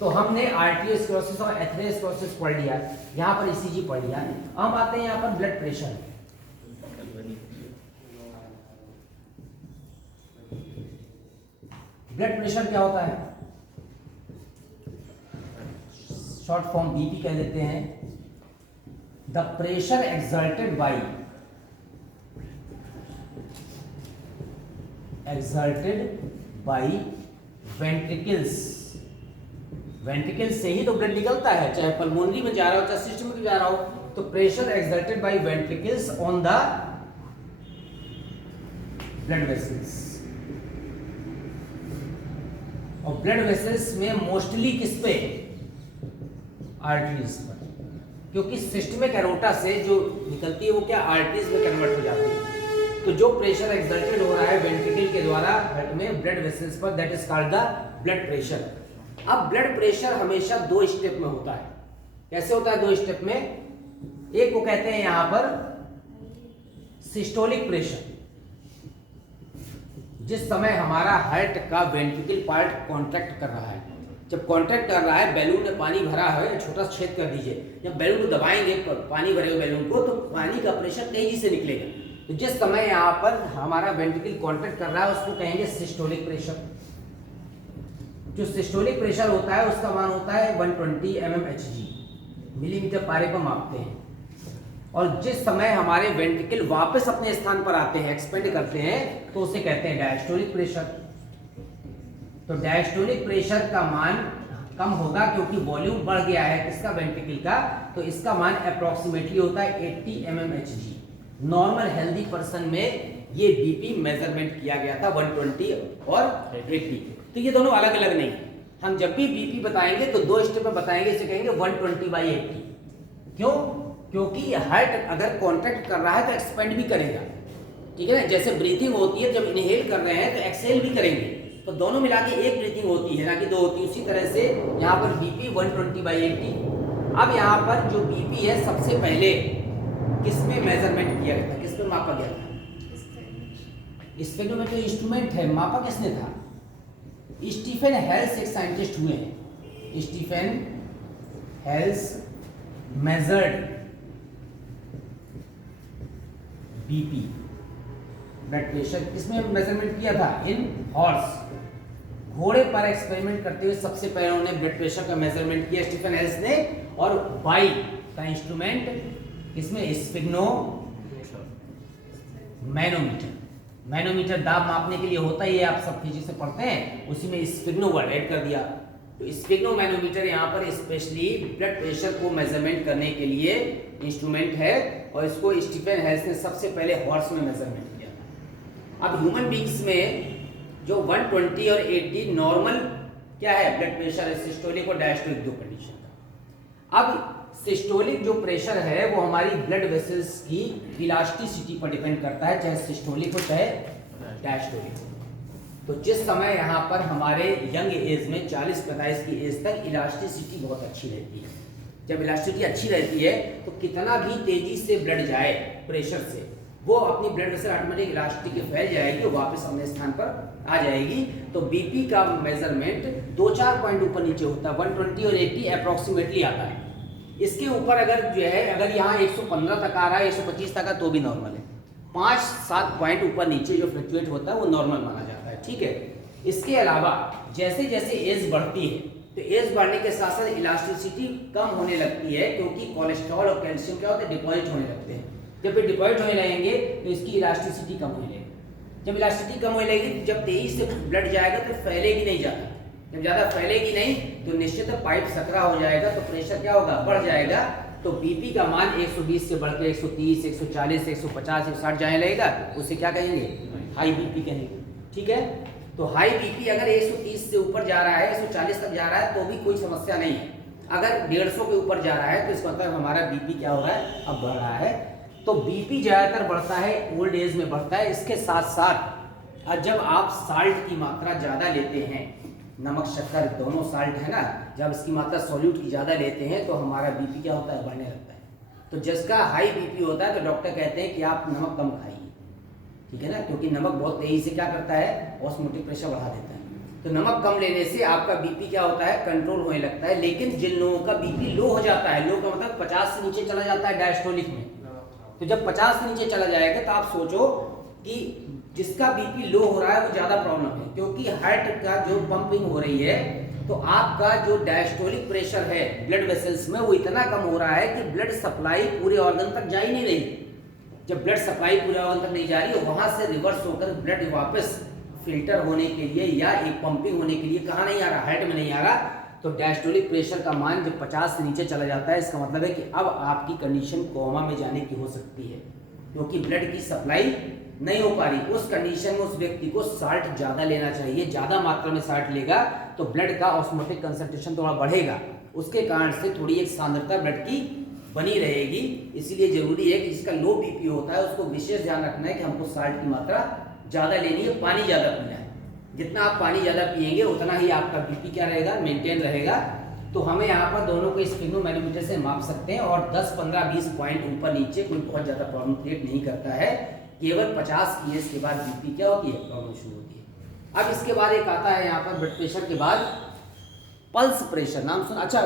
तो हमने आर्टेरियोस्क्लेरोसिस और एथेरोस्क्लेरोसिस पढ़ लिया, यहाँ पर ईसीजी पढ़ लिया। हम आते हैं यहाँ पर ब्लड प्रेशर। ब्लड प्रेशर क्या होता है, शॉर्ट फॉर्म बीपी कह देते हैं। The pressure exerted by ventricles. Ventricles से ही तो ब्लड निकलता है, चाहे पल्मोनरी में जा रहा हो चाहे सिस्टम में जा रहा हो। तो pressure exerted by ventricles on the blood vessels. और ब्लड वेसल्स में मोस्टली किस पे, आर्टरीज पर, क्योंकि सिस्टमिक एरोटा से जो निकलती है वो क्या आर्टरीज में कन्वर्ट हो जाती है। तो जो प्रेशर एक्सर्टेड हो रहा है वेंट्रिकल के द्वारा हेड में ब्लड वेसल्स पर, that is called the blood pressure. अब ब्लड प्रेशर हमेशा 2 स्टेप में होता है। कैसे होता है 2 स्टेप में, एक को कहते हैं यहां पर सिस्टोलिक प्रेशर, जिस समय हमारा हार्ट का वेंट्रिकल पार्ट कॉन्ट्रैक्ट कर रहा है। जब कॉन्ट्रैक्ट कर रहा है, बैलून में पानी भरा है, छोटा छेद कर दीजिए, जब बैलून को दबाएंगे पानी भरे हुए बैलून को, तो पानी का प्रेशर तेजी से निकलेगा। तो जिस समय यहाँ पर हमारा वेंट्रिकल कॉन्ट्रैक्ट कर रहा है उसको कहेंगे सिस्टोलिक प्रेशर। जो सिस्टोलिक प्रेशर होता है उसका मान होता है 120 mmHg, मिलीमीटर पारे पर मापते हैं। और जिस समय हमारे वेंट्रिकल वापस अपने स्थान पर आते हैं, एक्सपेंड करते हैं, तो उसे कहते हैं डायस्टोलिक प्रेशर। तो डायस्टोलिक प्रेशर का मान कम होगा क्योंकि वॉल्यूम बढ़ गया है किसका, वेंट्रिकल का। तो इसका मान अप्रोक्सीमेटली होता है 80 mmHg। नॉर्मल हेल्दी पर्सन में ये बीपी मेजरमेंट किया गया था 120 और 80। तो ये दोनों अलग अलग नहीं है। हम जब भी बीपी बताएंगे तो 2 स्टेप में बताएंगे, इसे कहेंगे 120/80। क्यों, क्योंकि हार्ट अगर कॉन्ट्रैक्ट कर रहा है तो एक्सपेंड भी करेगा। ठीक है ना, जैसे ब्रीथिंग होती है, जब इनहेल कर रहे हैं तो एक्सहेल भी करेंगे। तो दोनों मिला के एक ब्रीथिंग होती है, ना कि 2 होती है। उसी तरह से यहाँ पर बीपी 120/80। अब यहाँ पर जो बीपी है सबसे पहले किसमें मेजरमेंट किया गया था, किस पे मापा गया था, स्पेक्ट्रोमीटर इंस्ट्रूमेंट है, मापा किसने था, स्टीफन हेल्स एक साइंटिस्ट हुए हैं। Stephen Hales measured BP, blood pressure, किसमें मेजरमेंट किया था, इन हॉर्स, घोड़े पर एक्सपेरिमेंट करते हुए सबसे पहले उन्होंने ब्लड प्रेशर का मेजरमेंट किया स्टीफन हेल्स ने। और बाई का इंस्ट्रूमेंट इसमें स्फिग्नो मैनोमीटर, मैनोमीटर दाब मापने के लिए होता ही है, आप सब फिजिक्स से पढ़ते हैं, उसी में स्फिग्नो वर्ड ऐड कर दिया। तो स्फिग्नो मैनोमीटर यहाँ पर स्पेशली ब्लड प्रेशर को मेजरमेंट करने के लिए इंस्ट्रूमेंट है, और इसको स्टीफन हेल्स ने सबसे पहले हॉर्स में मेजरमेंट किया था। अब ह्यूमन बींग्स में जो 120 और 80 नॉर्मल क्या है ब्लड प्रेशर है, सिस्टोलिक और डायस्टोलिक 2 कंडीशन का। अब सिस्टोलिक जो प्रेशर है वो हमारी ब्लड वेसल्स की इलास्टिसिटी पर डिपेंड करता है, चाहे सिस्टोलिक हो चाहे डायस्टोलिक हो। तो जिस समय यहाँ पर हमारे यंग एज में 40-45 की एज तक इलास्टिसिटी बहुत अच्छी रहती है। जब इलास्टिसिटी अच्छी रहती है तो कितना भी तेजी से ब्लड जाए प्रेशर से, वो अपनी ब्लड वेसल ऑटोमेटिक इलास्टिक फैल जाएगी और वापस अपने स्थान पर आ जाएगी। तो बीपी का मेजरमेंट 2-4 पॉइंट ऊपर नीचे होता है, 120 और 80 अप्रोक्सीमेटली आता है। इसके ऊपर अगर जो है, अगर यहाँ 115 तक आ रहा है, 125 तक आ, तो भी नॉर्मल है। 5-7 पॉइंट ऊपर नीचे जो फ्लक्चुएट होता है वो नॉर्मल माना जाता है। ठीक है, इसके अलावा जैसे जैसे एज बढ़ती है तो एज बढ़ने के साथ साथ इलास्टिसिटी कम होने लगती है, क्योंकि कोलेस्ट्रॉल और कैल्शियम क्या होते हैं, डिपॉजिट होने लगते हैं। जब ये डिपॉजिट होने लगेंगे तो इसकी इलास्टिसिटी कम होने लगेगी। जब इलास्टिसिटी कम होने लगेगी, जब तेजी से ब्लड जाएगा तो फैलेगी नहीं ज़्यादा। जब ज़्यादा फैलेगी नहीं तो निश्चित पाइप सकरा हो जाएगा, तो प्रेशर क्या होगा, बढ़ जाएगा। तो बीपी का मान 120 से बढ़कर 130, 140, 150, 160 जाने लगेगा, उसे क्या कहेंगे, हाई बीपी कहेंगे। ठीक है, तो हाई बीपी अगर 130 से ऊपर जा रहा है, 140 तक जा रहा है, तो भी कोई समस्या नहीं है। अगर 150 के ऊपर जा रहा है तो इसका मतलब हमारा बीपी क्या हो रहा है, अब बढ़ रहा है। तो बीपी ज़्यादातर बढ़ता है ओल्ड एज में बढ़ता है। इसके साथ साथ जब आप साल्ट की मात्रा ज़्यादा लेते हैं, नमक शक्कर दोनों साल्ट है ना, जब इसकी मात्रा सॉल्यूट की ज़्यादा लेते हैं तो हमारा बीपी क्या होता है, बढ़ने लगता है। तो जिसका हाई बीपी होता है तो डॉक्टर कहते हैं कि आप नमक कम खाइए, ठीक है ना, क्योंकि नमक बहुत तेजी से क्या करता है, ऑस्मोटिक प्रेशर बढ़ा देता है। तो नमक कम लेने से आपका बीपी क्या होता है, कंट्रोल होने लगता है। लेकिन जिन लोगों का बीपी लो हो जाता है, लो का मतलब 50 से नीचे चला जाता है डायस्टोलिक में, तो जब 50 से नीचे चला जाएगा तो आप सोचो कि जिसका बीपी लो हो रहा है वो ज़्यादा प्रॉब्लम है, क्योंकि हार्ट का जो पंपिंग हो रही है तो आपका जो डायस्टोलिक प्रेशर है ब्लड वेसल्स में वो इतना कम हो रहा है कि ब्लड सप्लाई पूरे ऑर्गन तक जा ही नहीं रही। जब ब्लड सप्लाई पूरे ऑर्गन तक नहीं जा रही, वहां से रिवर्स होकर ब्लड वापस फिल्टर होने के लिए या एक पंपिंग होने के लिए कहाँ नहीं आ रहा, हार्ट में नहीं आ रहा। तो डायस्टोलिक प्रेशर का मान जब 50 से नीचे चला जाता है, इसका मतलब है कि अब आपकी कंडीशन कोमा में जाने की हो सकती है, क्योंकि ब्लड की सप्लाई नहीं हो पा रही। उस कंडीशन में उस व्यक्ति को साल्ट ज़्यादा लेना चाहिए। ज़्यादा मात्रा में साल्ट लेगा तो ब्लड का ऑस्मोटिक कंसंट्रेशन थोड़ा बढ़ेगा, उसके कारण से थोड़ी एक सांद्रता ब्लड की बनी रहेगी। इसीलिए जरूरी है कि जिसका लो बीपी होता है उसको विशेष ध्यान रखना है कि हमको साल्ट की मात्रा ज़्यादा लेनी है, पानी ज़्यादा पीना है। जितना आप पानी ज़्यादा पिएंगे उतना ही आपका बीपी क्या रहेगा, मेंटेन रहेगा। तो हमें यहाँ पर दोनों को स्फिग्नोमैनोमीटर से माप सकते हैं और 10, 15, 20 पॉइंट ऊपर नीचे कोई बहुत ज़्यादा प्रॉब्लम क्रिएट नहीं करता है। केवल 50 की एज के बाद बीपी क्या होती है, प्रॉब्लम शुरू होती है। अब इसके बाद एक आता है यहाँ पर ब्लड प्रेशर के बाद पल्स प्रेशर, नाम सुन। अच्छा,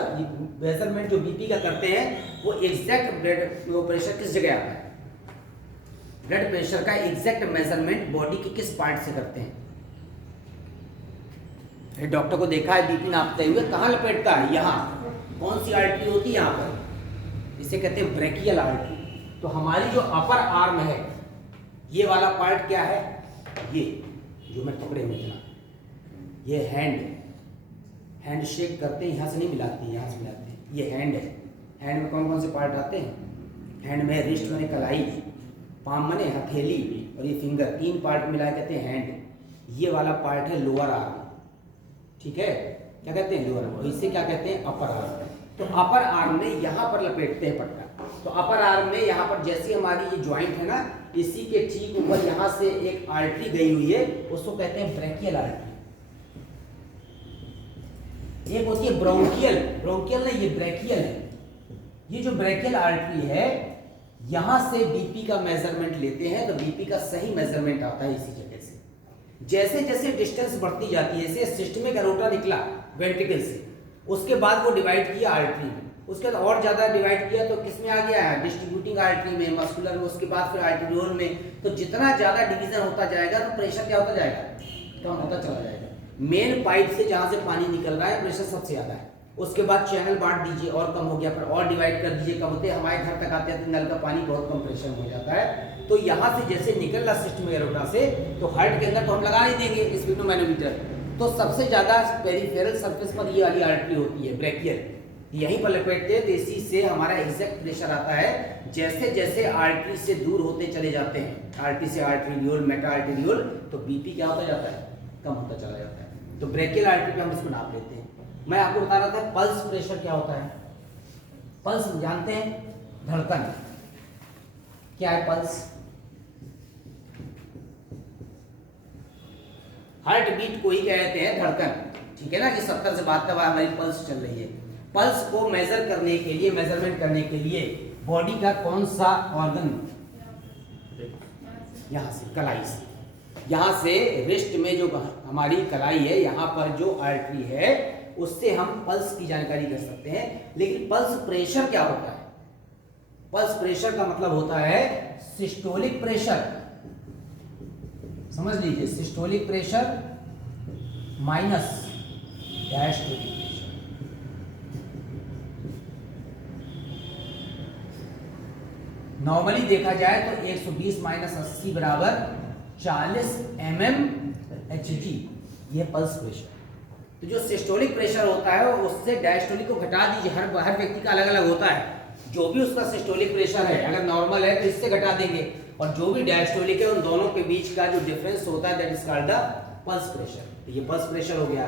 मेजरमेंट जो बीपी का करते हैं वो एग्जैक्ट ब्लड प्रेशर किस जगह आता है, ब्लड प्रेशर का एग्जैक्ट मेजरमेंट बॉडी के किस पार्ट से करते हैं। डॉक्टर को देखा है बीपी नापते हुए, कहाँ लपेटता है, यहाँ। कौन सी आर्टरी होती है, यहाँ पर, इसे कहते हैं ब्रेकियल आर्टरी। तो हमारी जो अपर आर्म है, ये वाला पार्ट क्या है, ये जो मैं टुकड़े में था, ये हैंड शेक करते हैं, यहाँ से नहीं मिलाते, यहाँ से मिलाते हैं। ये हैंड है। हैंड में कौन कौन से पार्ट आते हैं, हैंड में रिस्ट माने कलाई, पाम माने हथेली, और ये फिंगर, 3 पार्ट मिला कहते हैं हैंड। ये वाला पार्ट है लोअर आर्म, ठीक है, क्या कहते हैं, लोअर आर्म। इसे क्या कहते हैं, अपर आर्म। तो अपर आर्म में यहाँ पर लपेटते हैं पट्टा। तो अपर आर्म में यहाँ पर जैसी हमारी ये ज्वाइंट है ना, इसी के ठीक ऊपर यहाँ से एक आर्टरी गई हुई है, उसको कहते हैं ब्रेकियल आर्टरी। एक होती है ब्रोंकियल, ब्रोंकियल नहीं, ये ब्रेकियल है। ये जो ब्रेकियल आर्टरी है, यहां से बीपी का मेजरमेंट लेते हैं तो बीपी का सही मेजरमेंट आता है इसी जगह से। जैसे जैसे डिस्टेंस बढ़ती जाती है, जैसे सिस्टमिक एरोटा निकला वेंट्रिकल से, उसके बाद वो डिवाइड किया आर्टरी में, उसके बाद और ज्यादा डिवाइड किया तो किस में आ गया है, डिस्ट्रीब्यूटिंग आर्टरी में, मस्कुलर में, उसके बाद फिर आर्टेरियोल में। तो जितना ज्यादा डिवीजन होता जाएगा तो प्रेशर क्या होता जाएगा, कम होता चला जाएगा। मेन पाइप से जहां से पानी निकल रहा है प्रेशर सबसे ज्यादा है, उसके बाद चैनल बांट दीजिए और कम हो गया, फिर और डिवाइड कर दीजिए, कम होते हमारे घर तक आते हैं नल का पानी बहुत कम प्रेशर में हो जाता है। तो यहाँ से जैसे निकल रहा सिस्टमिक एरोटा से, तो हार्ट के अंदर तो हम लगा नहीं देंगे स्फिग्नोमैनोमीटर, तो सबसे ज्यादा पेरिफेरल सरफेस पर ये वाली आर्टरी होती है ब्रेकियल, यहीं पर लपेटते हैं। तो इसी से हमारा एग्जैक्ट प्रेशर आता है। जैसे जैसे आर्टरी से दूर होते चले जाते हैं, आर्टरी से आर्टेरियोल, मेटा आर्टेरियोल, तो बीपी क्या होता जाता है, कम होता चला जाता है। तो ब्रेकियल आर्टरी पे हम इसको नाप लेते हैं। मैं आपको बता रहा था पल्स प्रेशर क्या होता है। पल्स जानते हैं, धड़कन क्या है, पल्स, हार्ट बीट को ही कहते हैं धड़कन, ठीक है ना, कि 70 से 72 बार हमारी पल्स चल रही है। पल्स को मेजर करने के लिए, मेजरमेंट करने के लिए बॉडी का कौन सा ऑर्गन, यहां से कलाई से, यहाँ से रिस्ट में जो हमारी कलाई है, यहाँ पर जो आर्टरी है, उससे हम पल्स की जानकारी कर सकते हैं। लेकिन पल्स प्रेशर क्या होता है, पल्स प्रेशर का मतलब होता है सिस्टोलिक प्रेशर, समझ लीजिए, systolic pressure minus diastolic pressure. Normally देखा जाए तो 120 माइनस 80 बराबर 40 mmHg, ये पल्स प्रेशर। तो जो सिस्टोलिक प्रेशर होता है उससे डायस्टोलिक को घटा दीजिए, हर व्यक्ति का अलग अलग होता है। जो भी उसका सिस्टोलिक प्रेशर है, अगर नॉर्मल है तो इससे घटा देंगे, और जो भी डायस्टोलिक है उन दोनों के बीच का जो डिफरेंस होता है that is called the pulse pressure. तो ये पल्स प्रेशर हो गया।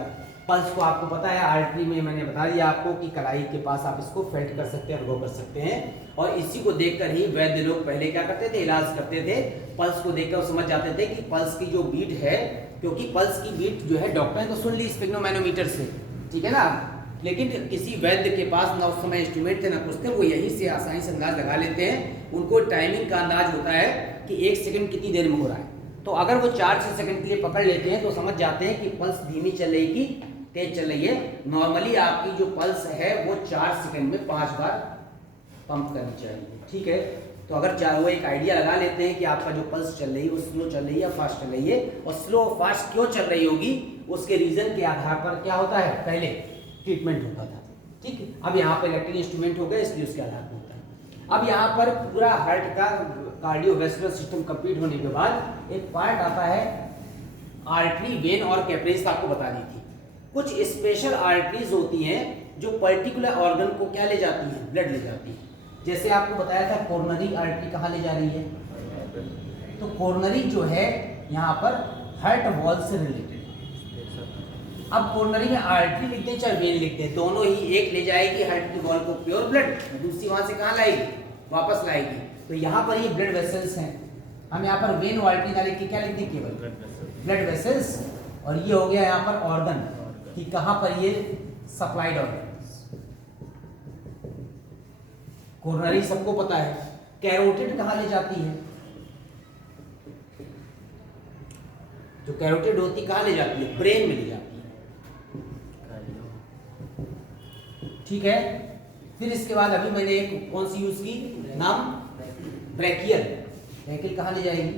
पल्स को आपको पता है आर्टरी में मैंने बता दिया आपको कि कलाई के पास आप इसको फेल्ट कर सकते हैं, अनुभव कर सकते हैं। और इसी को देखकर ही वैद्य लोग पहले क्या करते थे, इलाज करते थे। पल्स को देखकर वो समझ जाते थे कि पल्स की जो बीट है, क्योंकि पल्स की बीट जो है डॉक्टर ने तो सुन ली स्फिग्नोमैनोमीटर से, ठीक है ना, लेकिन किसी वैद्य के पास ना उस समय इंस्ट्रूमेंट थे ना कुछ थे, वो यहीं से आसानी से अंदाज लगा लेते हैं। उनको टाइमिंग का अंदाज होता है कि 1 सेकंड कितनी देर में हो रहा है। तो अगर वो 4-6 सेकंड के लिए पकड़ लेते हैं तो समझ जाते हैं कि पल्स धीमी चल रही कि तेज चल रही है। नॉर्मली आपकी जो पल्स है वो 4 सेकंड में 5 बार पंप करनी चाहिए, ठीक है। तो अगर वो एक आइडिया लगा लेते हैं कि आपका जो पल्स चल रही है वो स्लो चल रही है या फास्ट चल रही है, और स्लो फास्ट क्यों चल रही होगी उसके रीजन के आधार पर क्या होता है, पहले ट्रीटमेंट होता था, ठीक है। अब यहाँ पर इलेक्ट्रिक इंस्ट्रूमेंट हो गए इसलिए उसके आधार पर होता है। अब यहाँ पर पूरा हार्ट का कार्डियोवैस्कुलर सिस्टम कंप्लीट होने के बाद एक पार्ट आता है आर्टरी, वेन और कैपिलरीज, आपको बता दी थी। कुछ स्पेशल आर्टरीज होती हैं जो पर्टिकुलर ऑर्गन को क्या ले जाती हैं, ब्लड ले जाती हैं। जैसे आपको बताया था कोरोनरी आर्टरी कहाँ ले जा रही है, तो कोरोनरी जो है यहाँ पर हार्ट वॉल से रिलेटेड। अब कोरोनरी में आर्टरी लिखते हैं चाहे वेन लिखते हैं, दोनों ही, एक ले जाएगी हार्ट की वॉल को प्योर ब्लड, दूसरी वहां से कहाँ लाएगी, वापस लाएगी। तो यहाँ पर ये ब्लड वेसल्स हैं, हम यहाँ पर वेन आर्टरी ना लिख के क्या लिख दें, केवल ब्लड वेसल्स। और ये हो गया यहाँ पर ऑर्गन कि कहाँ पर ये सप्लाइड ऑर्गन। कोरोनरी सबको पता है। कैरोटिड कहाँ ले जाती है, जो कैरोटिड होती कहाँ ले जाती है, ब्रेन में ले जाती है, ठीक है। फिर इसके बाद अभी मैंने एक कौन सी यूज की, नाम ब्रैकियल। ब्रैकियल कहाँ ले जाएगी,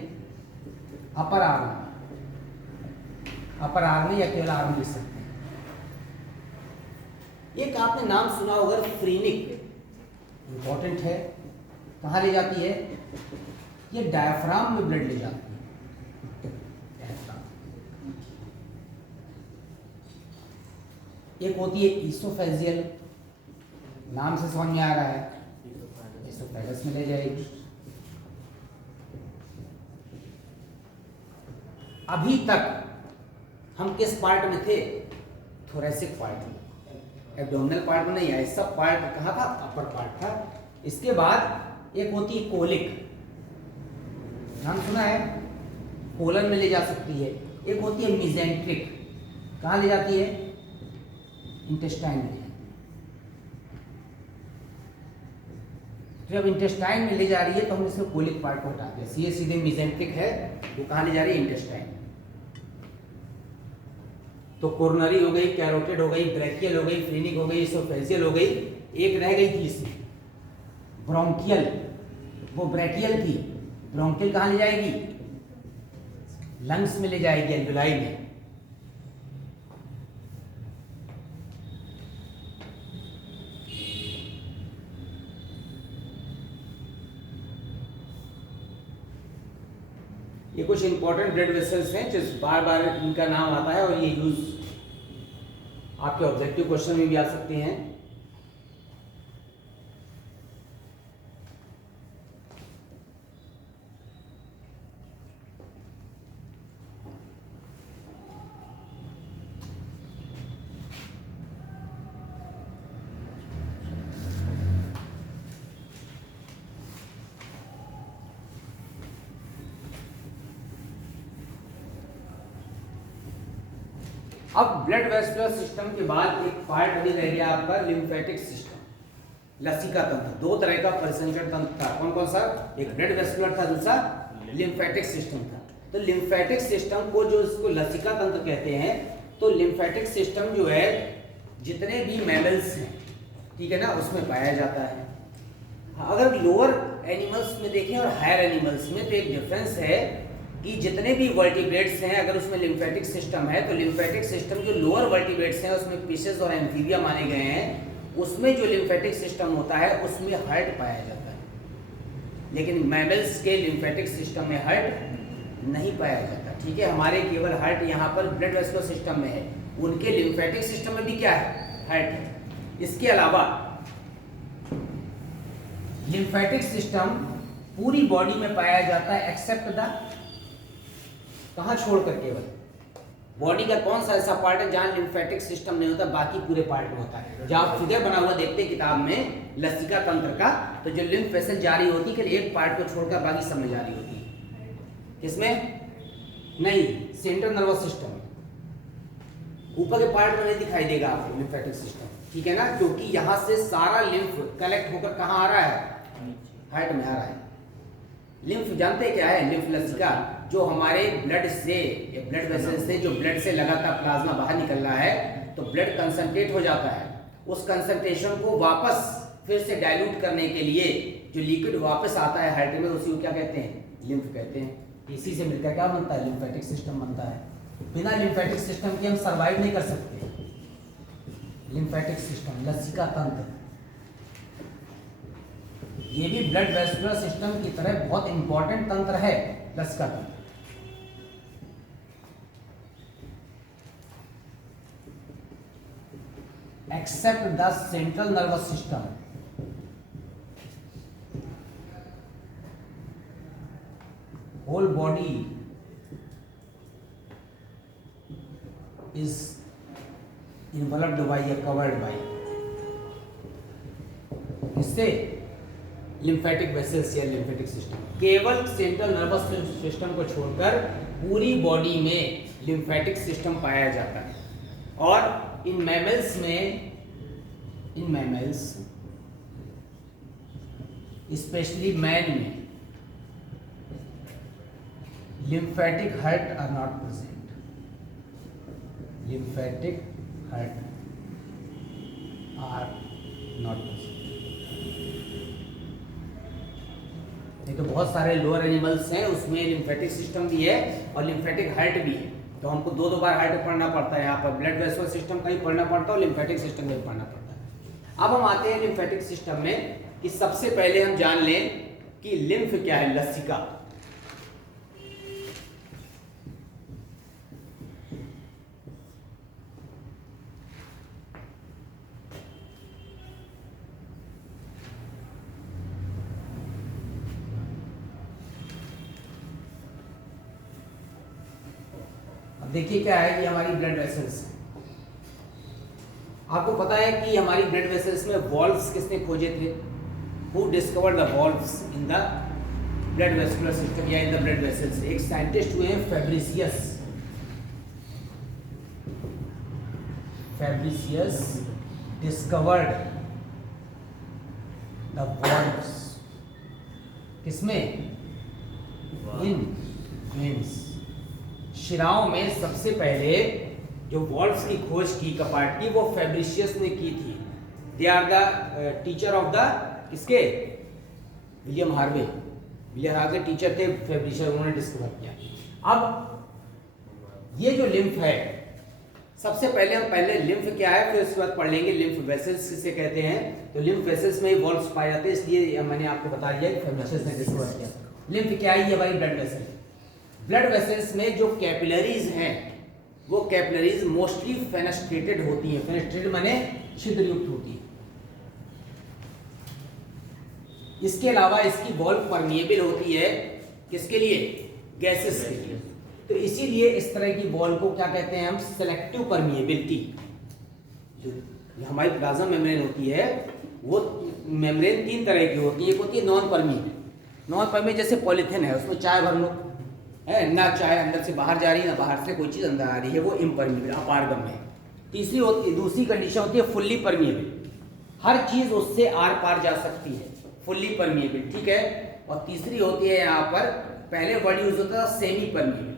अपर आर्म, अपर आर्म में या केवल आर्म ले सकते हैं। एक आपने नाम सुना होगा फ्रीनिक, इंपॉर्टेंट है। कहाँ ले जाती है, ये डायफ्राम में ब्लड ले जाती है, डायफ्राम। एक होती है ईसोफेजियल, नाम से समझ में आ रहा है, ईसोफेगस में ले जाएगी। अभी तक हम किस पार्ट में थे, थोरेसिक पार्ट में, एब्डोमिनल पार्ट में नहीं आए, सब पार्ट कहाँ था, अपर पार्ट था। इसके बाद एक होती है कोलिक, नाम सुना है, कोलन में ले जा सकती है। एक होती है मिजेंट्रिक, कहाँ ले जाती है, इंटेस्टाइन में। जब इंटेस्टाइन में ले जा रही है तो हम इसको कोलिक पार्ट को हटा दें, ये सीधे मिजेंट्रिक है, वो कहाँ ले जा रही है, इंटेस्टाइन। तो कोरोनरी हो गई, कैरोटिड हो गई, ब्रैकियल हो गई, फ्रीनिक हो गई, इसोफेजियल हो गई। एक रह गई थी इसमें ब्रोंकियल, वो ब्रैकियल थी। ब्रोंकियल कहाँ ले जाएगी, लंग्स में ले जाएगी, एल्विलाई में। ये कुछ इंपॉर्टेंट ब्लड वेसल्स हैं जिस बार बार इनका नाम आता है और ये यूज आपके ऑब्जेक्टिव क्वेश्चन में भी आ सकते हैं। अब ब्लड वेस्कुलर सिस्टम के बाद एक पार्ट अभी रह गया आपका लिम्फेटिक सिस्टम, लसिका तंत्र। दो तरह का परिसंचरण तंत्र था, कौन कौन सा, एक ब्लड वेस्कुलर था, दूसरा लिम्फेटिक सिस्टम था। तो लिम्फेटिक सिस्टम को जो इसको लसिका तंत्र कहते हैं, तो लिम्फेटिक सिस्टम जो है जितने भी मैमल्स हैं, ठीक है ना, उसमें पाया जाता है। अगर लोअर एनिमल्स में देखें और हायर एनिमल्स में, तो एक डिफरेंस है कि जितने भी वर्टिब्रेट्स हैं अगर उसमें लिम्फेटिक सिस्टम है, तो लिम्फेटिक सिस्टम जो लोअर वर्टिब्रेट्स हैं उसमें फिशेस और एम्फीबिया माने गए हैं, उसमें जो लिम्फेटिक सिस्टम होता है उसमें हार्ट पाया जाता है। लेकिन मैमल्स के लिम्फेटिक सिस्टम में हार्ट नहीं पाया जाता, ठीक है। हमारे केवल हार्ट यहाँ पर ब्लड वेस्कुलर सिस्टम में है, उनके लिम्फेटिक सिस्टम में भी क्या है, हार्ट है। इसके अलावा लिम्फेटिक सिस्टम पूरी बॉडी में पाया जाता है एक्सेप्ट द, कहाँ छोड़कर, केवल बॉडी का कौन सा ऐसा पार्ट है जहाँ लिम्फेटिक सिस्टम नहीं होता, बाकी पूरे पार्ट में होता है। जहाँ आप फिगर बना हुआ देखते हैं किताब में लसिका तंत्र का, तो जो लिम्फ वेसल जारी होती है केवल एक पार्ट को छोड़कर बाकी सब में जारी होती है। किसमें? नहीं, सेंट्रल नर्वस सिस्टम, ऊपर के पार्ट में नहीं दिखाई देगा आपको लिम्फेटिक सिस्टम, ठीक है ना, क्योंकि यहाँ से सारा लिम्फ कलेक्ट होकर कहाँ आ रहा है? हार्ट में आ रहा है। लिम्फ जानते क्या है? लिम्फ लसिका जो हमारे ब्लड से, ब्लड वेसल से जो ब्लड से लगातार प्लाज्मा बाहर निकल रहा है, तो ब्लड कंसंट्रेट हो जाता है, उस कंसंट्रेशन को वापस फिर से डाइल्यूट करने के लिए जो लिक्विड वापस आता है हार्ट में, उसी को क्या कहते हैं? लिम्फ कहते हैं। इसी से मिलकर क्या बनता है? लिम्फेटिक सिस्टम बनता है। बिना लिम्फेटिक सिस्टम के हम सर्वाइव नहीं कर सकते। लिम्फेटिक सिस्टम, लसिका तंत्र, ये भी ब्लड वेस्कुलर सिस्टम की तरह बहुत इंपॉर्टेंट तंत्र है, लसिका तंत्र। Except the central nervous system, whole body is enveloped by या covered by, इससे लिम्फेटिक वेसल्स या लिम्फेटिक सिस्टम, केवल सेंट्रल नर्वस सिस्टम को छोड़कर पूरी बॉडी में लिम्फेटिक सिस्टम पाया जाता है। और इन मैमल्स में, इन मैमल्स स्पेशली मैन में lymphatic heart are not present. lymphatic heart are not present। ये तो बहुत सारे लोअर एनिमल्स हैं, उसमें लिम्फेटिक सिस्टम भी है और लिम्फेटिक हार्ट भी है, तो हमको दो बार हार्ट पढ़ना पड़ता है। यहाँ पर ब्लड वेसल सिस्टम का ही पढ़ना पड़ता है और लिम्फेटिक सिस्टम का भी पढ़ना पड़ता है। अब हम आते हैं लिम्फेटिक सिस्टम में कि सबसे पहले हम जान लें कि लिम्फ क्या है, लसिका। देखिए क्या है, ये हमारी ब्लड वेसल्स है। आपको पता है कि हमारी ब्लड वेसल्स में वॉल्व्स किसने खोजे थे? Who discovered the valves in the blood vascular system या इन द ब्लड वेसल्स? एक साइंटिस्ट हुए हैं फेब्रिसियस। फेब्रिसियस डिस्कवर्ड द वॉल्व्स किसमें? इन वेन्स, शिराओं में सबसे पहले जो वॉल्व्स की खोज की कपाट की, वो फेब्रिशियस ने की थी। They are the teacher of the किसके? William Harvey. William Harvey teacher थे फेब्रिशियस, उन्होंने डिस्कवर किया। अब ये जो लिम्फ है, सबसे पहले हम पहले लिम्फ क्या है, फिर उसके बाद पढ़ लेंगे लिम्फ वेसल्स किसे कहते हैं। तो लिम्फ वेसल्स में ही वॉल्व्स पाए जाते हैं, इसलिए मैंने आपको बता दिया कि फेब्रिशियस ने डिस्कवर किया। लिम्फ क्या है? ये हमारी ब्लड वेसल। ब्लड वेसल्स में जो कैपिलरीज हैं, वो कैपिलरीज मोस्टली फेनेस्ट्रेटेड होती हैं। फेनेस्ट्रेटेड माने छिद्रयुक्त होती है। इसके अलावा इसकी वॉल परमिएबल होती है, किसके लिए? गैसेस के लिए। तो इसीलिए इस तरह की वॉल को क्या कहते हैं हम? Selective permeability. जो हमारी प्लाज्मा मेम्ब्रेन होती है, वो मेम्ब्रेन तीन तरह की होती है। एक होती है नॉन परमिएबल। नॉन परमिएबल जैसे पॉलीथिन है, उसमें चाय भर लो है ना, चाय अंदर से बाहर जा रही है ना बाहर से कोई चीज़ अंदर आ रही है, वो इम्परमिएबल, अपारगम है। दूसरी कंडीशन होती है फुल्ली परमिएबल, हर चीज़ उससे आर पार जा सकती है, फुल्ली परमिएबल, ठीक है। और तीसरी होती है यहाँ पर, पहले वर्ड यूज होता था सेमी परमिएबल।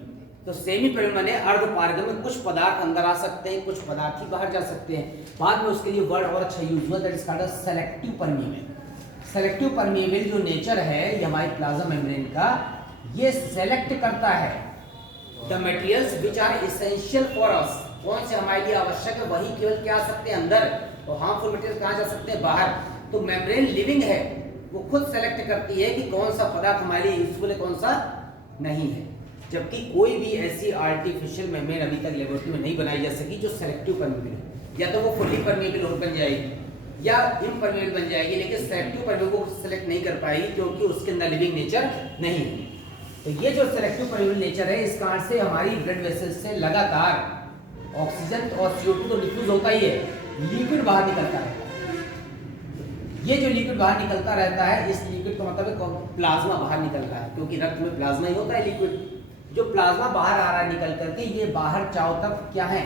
तो सेमी परमिएबल माने अर्ध पारगम में कुछ पदार्थ अंदर आ सकते हैं, कुछ पदार्थ ही बाहर जा सकते हैं। बाद में उसके लिए वर्ड और अच्छा यूज हुआ, that is called selective permeable. Selective permeable जो नेचर है ये हमारी प्लाज्मा मेम्ब्रेन का, ये सेलेक्ट करता है the materials which are essential for us. कौन से हमारे लिए आवश्यक है वही केवल क्या आ सकते हैं अंदर, और हार्मफुल मटेरियल कहाँ जा सकते हैं? बाहर। तो मेम्ब्रेन लिविंग है, वो खुद सेलेक्ट करती है कि कौन सा पदार्थ हमारे लिए यूजफुल है, कौन सा नहीं है। जबकि कोई भी ऐसी आर्टिफिशियल मेम्ब्रेन अभी तक लेबोरेटरी में नहीं बनाई जा सकी जो सेलेक्टिव परमिएबल है। या तो वो फुल्ली परमिएबल बन जाएगी या इम्परमिएबल बन जाएगी, लेकिन सेलेक्टिव परमिएबल को सेलेक्ट नहीं कर पाएगी क्योंकि उसके अंदर लिविंग नेचर नहीं है। तो ये जो सेलेक्टिव परमेबल नेचर है, इस कारण से हमारी ब्लड वेसल्स से लगातार ऑक्सीजन और CO2 तो डिफ्यूज होता ही है, लिक्विड बाहर निकलता रहता है। ये जो लिक्विड बाहर निकलता रहता है, इस लिक्विड का मतलब है प्लाज्मा बाहर निकल रहा है, क्योंकि रक्त में प्लाज्मा ही होता है लिक्विड। जो प्लाज्मा बाहर आ रहा है निकल करके, ये बाहर चारों तरफ क्या है,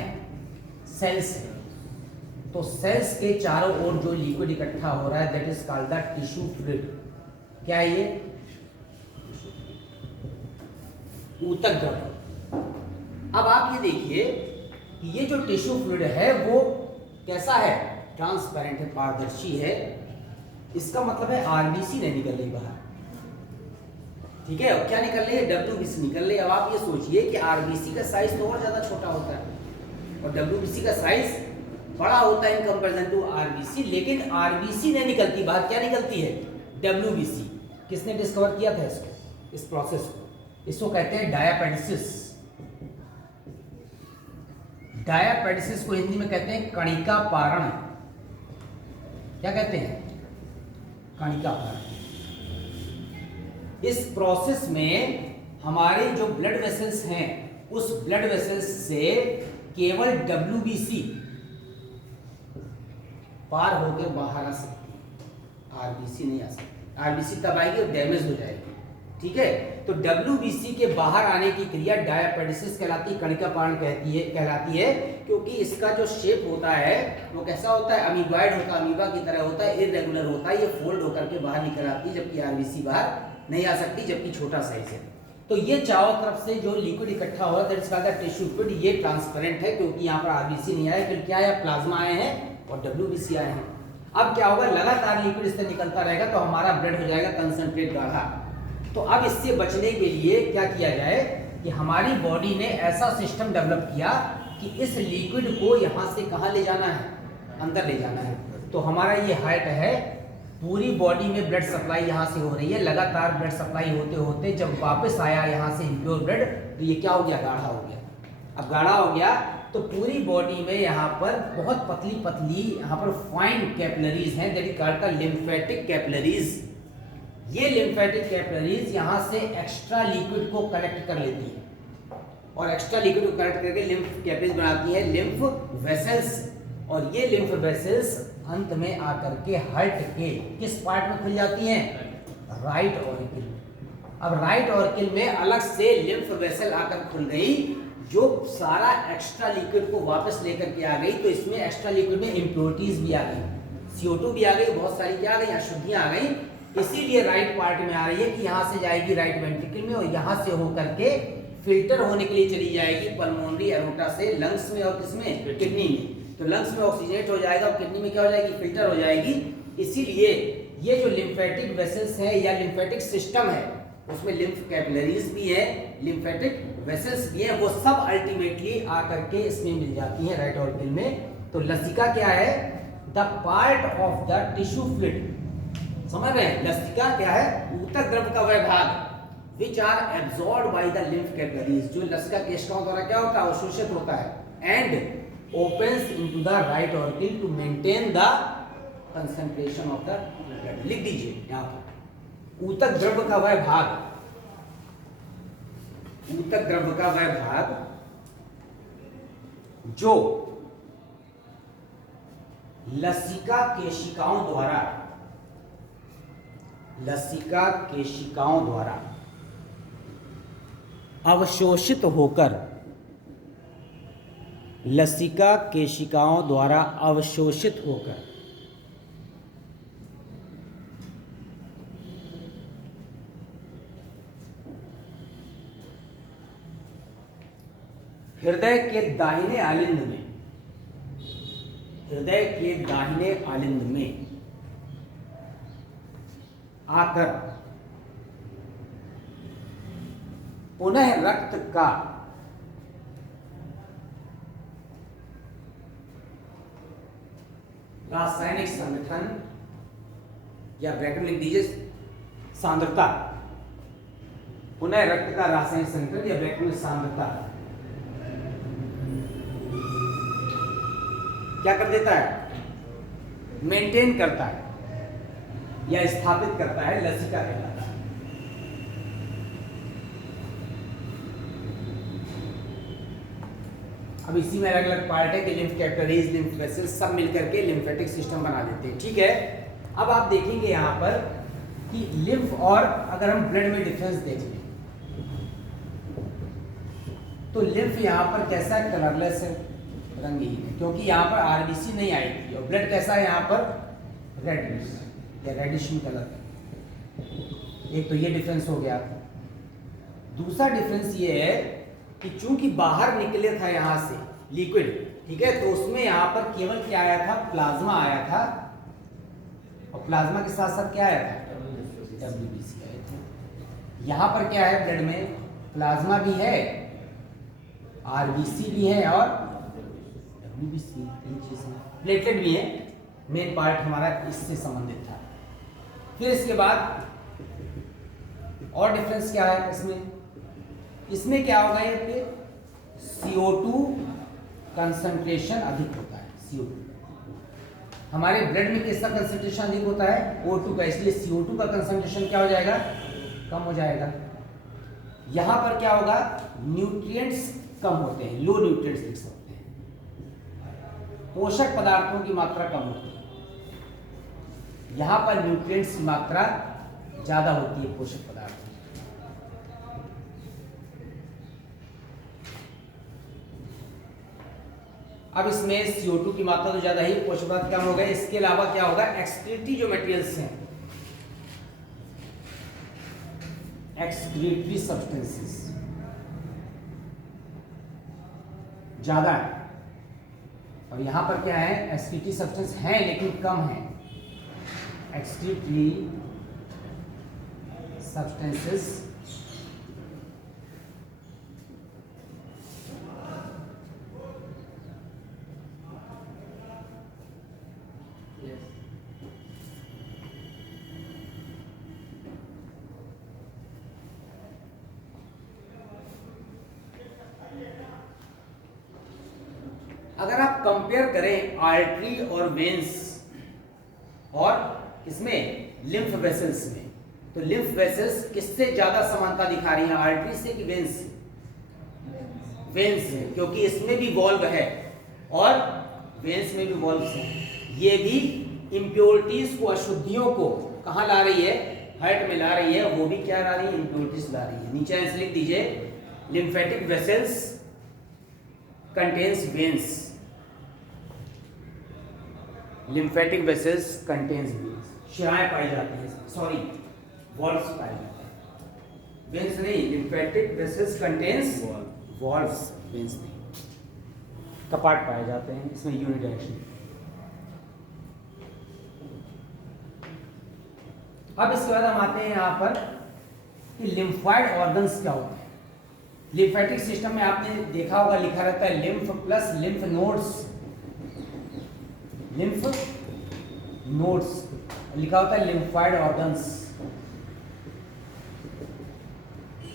सेल्स है। तो सेल्स के चारों ओर जो लिक्विड इकट्ठा हो रहा है, that is called the tissue fluid. क्या है ये, ऊतक द्रव। अब आप ये देखिए कि ये जो टिश्यू फ्लूइड है वो कैसा है, ट्रांसपेरेंट है, पारदर्शी है। इसका मतलब है आरबीसी नहीं निकल रही बाहर, ठीक है। अब क्या निकल रही है, डब्ल्यूबीसी निकल रही है। अब आप ये सोचिए कि आरबीसी का साइज तो और ज्यादा छोटा होता है और डब्ल्यूबीसी का साइज बड़ा होता है इन कंपैरिजन टू आरबीसी, लेकिन आरबीसी नहीं निकलती बाहर, क्या निकलती है, डब्ल्यूबीसी। किसने डिस्कवर किया था इसको, इस प्रोसेस को, इसको कहते हैं डायापेडिसिस। डायापेडिसिस को हिंदी में कहते हैं कणिका पारण। क्या कहते हैं, कणिका पारण। इस प्रोसेस में हमारे जो ब्लड वेसल्स हैं, उस ब्लड वेसल्स से केवल डब्ल्यूबीसी पार होकर बाहर आ सकती है, आरबीसी नहीं आ सकती। आरबीसी तब आएगी और डैमेज हो जाएगी, ठीक है। तो डब्ल्यूबीसी के बाहर आने की क्रिया डायापेडिसिस कहलाती है, कणिका पारण कहलाती है, क्योंकि इसका जो शेप होता है वो कैसा होता है, अमीबॉइड होता है, अमीबा की तरह होता है, इरेगुलर होता है, ये फोल्ड होकर के बाहर निकल आती है, जबकि आरबीसी बाहर नहीं आ सकती, जबकि छोटा साइज है। तो ये चारों तरफ से जो लिक्विड इकट्ठा हो रहा है, that is called the tissue fluid. ये ट्रांसपेरेंट है क्योंकि यहाँ पर आरबीसी नहीं आया, फिर क्या है, प्लाज्मा आए हैं और डब्ल्यूबीसी आए हैं। अब क्या होगा, लगातार लिक्विड इससे निकलता रहेगा तो हमारा ब्लड हो जाएगा कंसंट्रेट गाढ़ा। तो अब इससे बचने के लिए क्या किया जाए कि हमारी बॉडी ने ऐसा सिस्टम डेवलप किया कि इस लिक्विड को यहाँ से कहाँ ले जाना है, अंदर ले जाना है। तो हमारा ये हार्ट है, पूरी बॉडी में ब्लड सप्लाई यहाँ से हो रही है, लगातार ब्लड सप्लाई होते होते जब वापस आया यहाँ से इम्प्योर ब्लड, तो ये क्या हो गया, गाढ़ा हो गया। अब गाढ़ा हो गया तो पूरी बॉडी में यहाँ पर बहुत पतली पतली यहाँ पर फाइन कैपिलरीज हैं, that is called the lymphatic capillaries. ये लिम्फेटिक कैपिलरीज यहाँ से एक्स्ट्रा लिक्विड को कलेक्ट कर लेती है और एक्स्ट्रा लिक्विड को कलेक्ट करके लिम्फ कैपिलरीज बनाती है लिम्फ वेसल्स। और ये लिम्फ वेसल्स अंत में आकर के हार्ट के किस पार्ट में खुल जाती हैं, राइट ऑरिकल। अब राइट ऑरिकल में अलग से लिम्फ वेसल आकर खुल गई, जो सारा एक्स्ट्रा लिक्विड को वापस लेकर के आ गई। तो इसमें एक्स्ट्रा लिक्विड में इम्प्योरिटीज भी आ गई, CO2 भी आ गई, बहुत सारी क्या आ गई, अशुद्धियां आ गई। इसीलिए राइट पार्ट में आ रही है कि यहाँ से जाएगी राइट वेंट्रिकल में और यहाँ से होकर के फिल्टर होने के लिए चली जाएगी पल्मोनरी एरोटा से लंग्स में और किसमें, किडनी में। तो लंग्स में ऑक्सीजनेट हो जाएगा और किडनी में क्या हो जाएगी, फिल्टर हो जाएगी। इसीलिए ये जो लिम्फेटिक वेसल्स है या लिम्फेटिक सिस्टम है, उसमें लिम्फ कैपिलरीज भी है, लिम्फेटिक वेसल्स भी है, वो सब अल्टीमेटली आकर के इसमें मिल जाती हैं राइट ऑरिकल में। तो लसिका क्या है, the part of the tissue fluid. समझ रहे हैं, लसिका क्या है, ऊतक द्रव का वह भाग which are absorbed by the lymph capillaries, जो लसिका केशिकाओं द्वारा क्या होता है, अवशोषित होता है, and opens into the right auricle to maintain the concentration of the blood. लिख दीजिए यहाँ पर, ऊतक द्रव का वह भाग, ऊतक द्रव का वह भाग जो लसिका केशिकाओं द्वारा, लसिका केशिकाओं द्वारा अवशोषित होकर, लसिका केशिकाओं द्वारा अवशोषित होकर हृदय के दाहिने आलिंद में, हृदय के दाहिने आलिंद में आकर पुनः रक्त का रासायनिक संगठन या ब्रैकेट लिख दीजिए सांद्रता, पुनः रक्त का रासायनिक संगठन या ब्रैकेट में सांद्रता क्या कर देता है, मेंटेन करता है या स्थापित करता है, लसिका कहलाता है। अब इसी में अलग अलग पार्ट है कि लिम्फ कैपिलरीज, लिम्फ वेसल्स सब मिलकर के लिम्फेटिक सिस्टम बना देते हैं, ठीक है। अब आप देखेंगे यहाँ पर कि लिम्फ और अगर हम ब्लड में डिफरेंस देख लें तो लिम्फ यहाँ पर कैसा है, कलरलेस है, रंगहीन है, क्योंकि यहाँ पर आरबीसी नहीं आई थी। और ब्लड कैसा है यहाँ पर, रेड या रेडिश इन कलर। एक तो ये डिफरेंस हो गया। दूसरा डिफरेंस ये है कि चूंकि बाहर निकले था यहाँ से लिक्विड, ठीक है, तो उसमें यहाँ पर केवल क्या आया था, प्लाज्मा आया था, और प्लाज्मा के साथ साथ क्या आया था, WBC आया था। यहाँ पर क्या है, ब्लड में प्लाज्मा भी है, आरबीसी भी है और WBC, प्लेटलेट भी है। मेन पार्ट हमारा इससे संबंधित था। फिर इसके बाद और डिफरेंस क्या है इसमें क्या होगा, ये फिर CO2 कंसंट्रेशन अधिक होता है। CO2 हमारे ब्लड में किसका कंसंट्रेशन अधिक होता है, O2 का, इसलिए CO2 का कंसंट्रेशन क्या हो जाएगा, कम हो जाएगा। यहां पर क्या होगा, न्यूट्रिएंट्स कम होते हैं, लो न्यूट्रिएंट्स लिख सकते हैं, पोषक पदार्थों की मात्रा कम होती है। यहां पर न्यूट्रिएंट्स की मात्रा ज्यादा होती है, पोषक पदार्थों। अब इसमें CO2 की मात्रा तो ज्यादा ही, पोषक पदार्थ कम हो गए। इसके अलावा क्या होगा, एक्सक्रीटरी जो मटेरियल्स हैं, एक्सक्रीटरी सब्सटेंसेस ज्यादा है। और यहां पर क्या है, एक्सक्रीटरी सब्सटेंस है लेकिन कम है। एक्सक्रीटरी सब्सटेंसेस अगर आप कंपेयर करें आर्टरी और वेन्स और इसमें लिम्फ वेसल्स में, तो लिम्फ वेसल्स किससे ज्यादा समानता दिखा रही है, आर्टरी से कि वेन्स से? वेन्स से, क्योंकि इसमें भी वॉल्व है और वेन्स में भी वॉल्व है। ये भी इम्प्योरिटीज को, अशुद्धियों को कहाँ ला रही है, हार्ट में ला रही है। वो भी क्या ला रही है, इम्प्योरिटीज ला रही है। नीचे ऐसे लिख दीजिए, lymphatic vessels contains veins, lymphatic vessels contains veins, शिराएं पाई जाती हैं, सॉरी वॉल्व्स पाए जाते हैं, वेन्स नहीं। Lymphatic vessels contains valves, veins नहीं, कपाट पाए जाते हैं इसमें यूनिडायरेक्शन। अब इसके बाद हम आते हैं यहाँ पर कि लिम्फॉइड ऑर्गन्स क्या होते हैं। लिम्फेटिक सिस्टम में आपने देखा होगा लिखा रहता है lymph plus lymph nodes, lymph nodes लिखा होता है लिम्फॉइड ऑर्गन्स।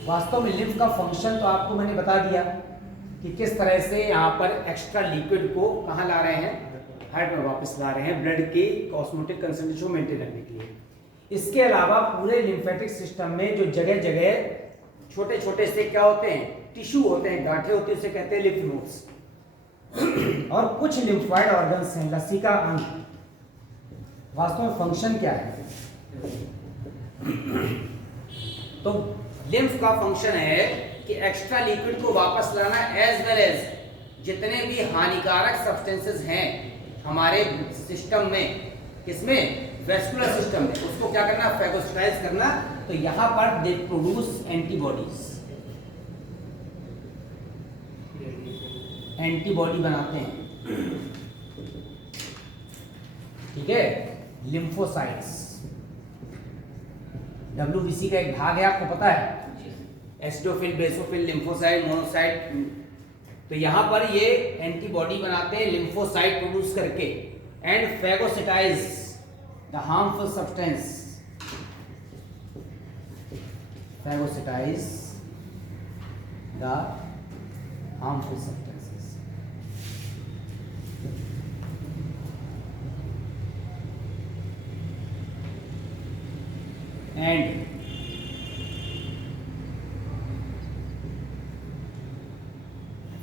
वास्तव में लिम्फ का फंक्शन तो आपको मैंने बता दिया कि किस तरह से यहाँ पर एक्स्ट्रा लिक्विड को कहाँ ला रहे हैं, हार्ट में वापस ला रहे हैं, ब्लड की ऑस्मोटिक कंसंट्रेशन मेंटेन रखने के लिए। इसके अलावा पूरे लिम्फेटिक सिस्टम में जो जगह जगह छोटे छोटे से क्या होते हैं, टिश्यू होते हैं, गांठें होती है, उसे कहते हैं लिम्फ नोड्स। और कुछ लिम्फॉइड ऑर्गन्स हैं, लसिका अंग। वास्तव में फंक्शन क्या है, तो लिम्फ का फंक्शन है कि एक्स्ट्रा लिक्विड को वापस लाना, एज वेल एज जितने भी हानिकारक सब्सटेंसेस हैं हमारे सिस्टम में, किसमें, वेस्कुलर सिस्टम में, उसको क्या करना, फैगोसाइटाइज करना। तो यहां पर दे प्रोड्यूस एंटीबॉडीज, एंटीबॉडी बनाते हैं, ठीक है, लिम्फोसाइट्स। WBC का एक भाग है, आपको पता है, एसिडोफिल, बेसोफिल, लिम्फोसाइट, मोनोसाइट। तो यहां पर ये एंटीबॉडी बनाते हैं लिम्फोसाइट प्रोड्यूस करके, and phagocytize the harmful substance, phagocytize the harmful substances. And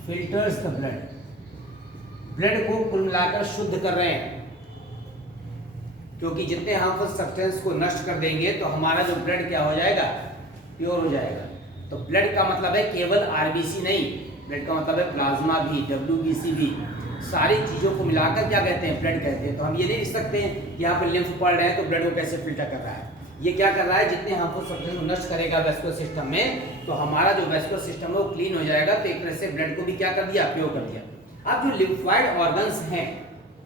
filters the blood, blood को कुल मिलाकर शुद्ध कर रहे हैं, क्योंकि जितने हार्मफुल सब्सटेंस को नष्ट कर देंगे तो हमारा जो ब्लड क्या हो जाएगा, प्योर हो जाएगा। तो ब्लड का मतलब है केवल आरबीसी नहीं, ब्लड का मतलब है प्लाज्मा भी, डब्ल्यूबीसी भी, सारी चीजों को मिलाकर क्या कहते हैं, ब्लड कहते हैं। तो हम ये नहीं लिख सकते हैं कि यहाँ पर लिम्फ पढ़ रहे हैं तो ब्लड को कैसे फिल्टर कर रहा है। ये क्या कर रहा है, जितने हार्मफुल सब्सटेंस को नष्ट करेगा वेस्कुलर सिस्टम में, तो हमारा जो वेस्कुलर सिस्टम है वो क्लीन हो जाएगा। तो एक तरह से ब्लड को भी क्या कर दिया, प्योर कर दिया। अब जो लिम्फॉइड ऑर्गन्स हैं,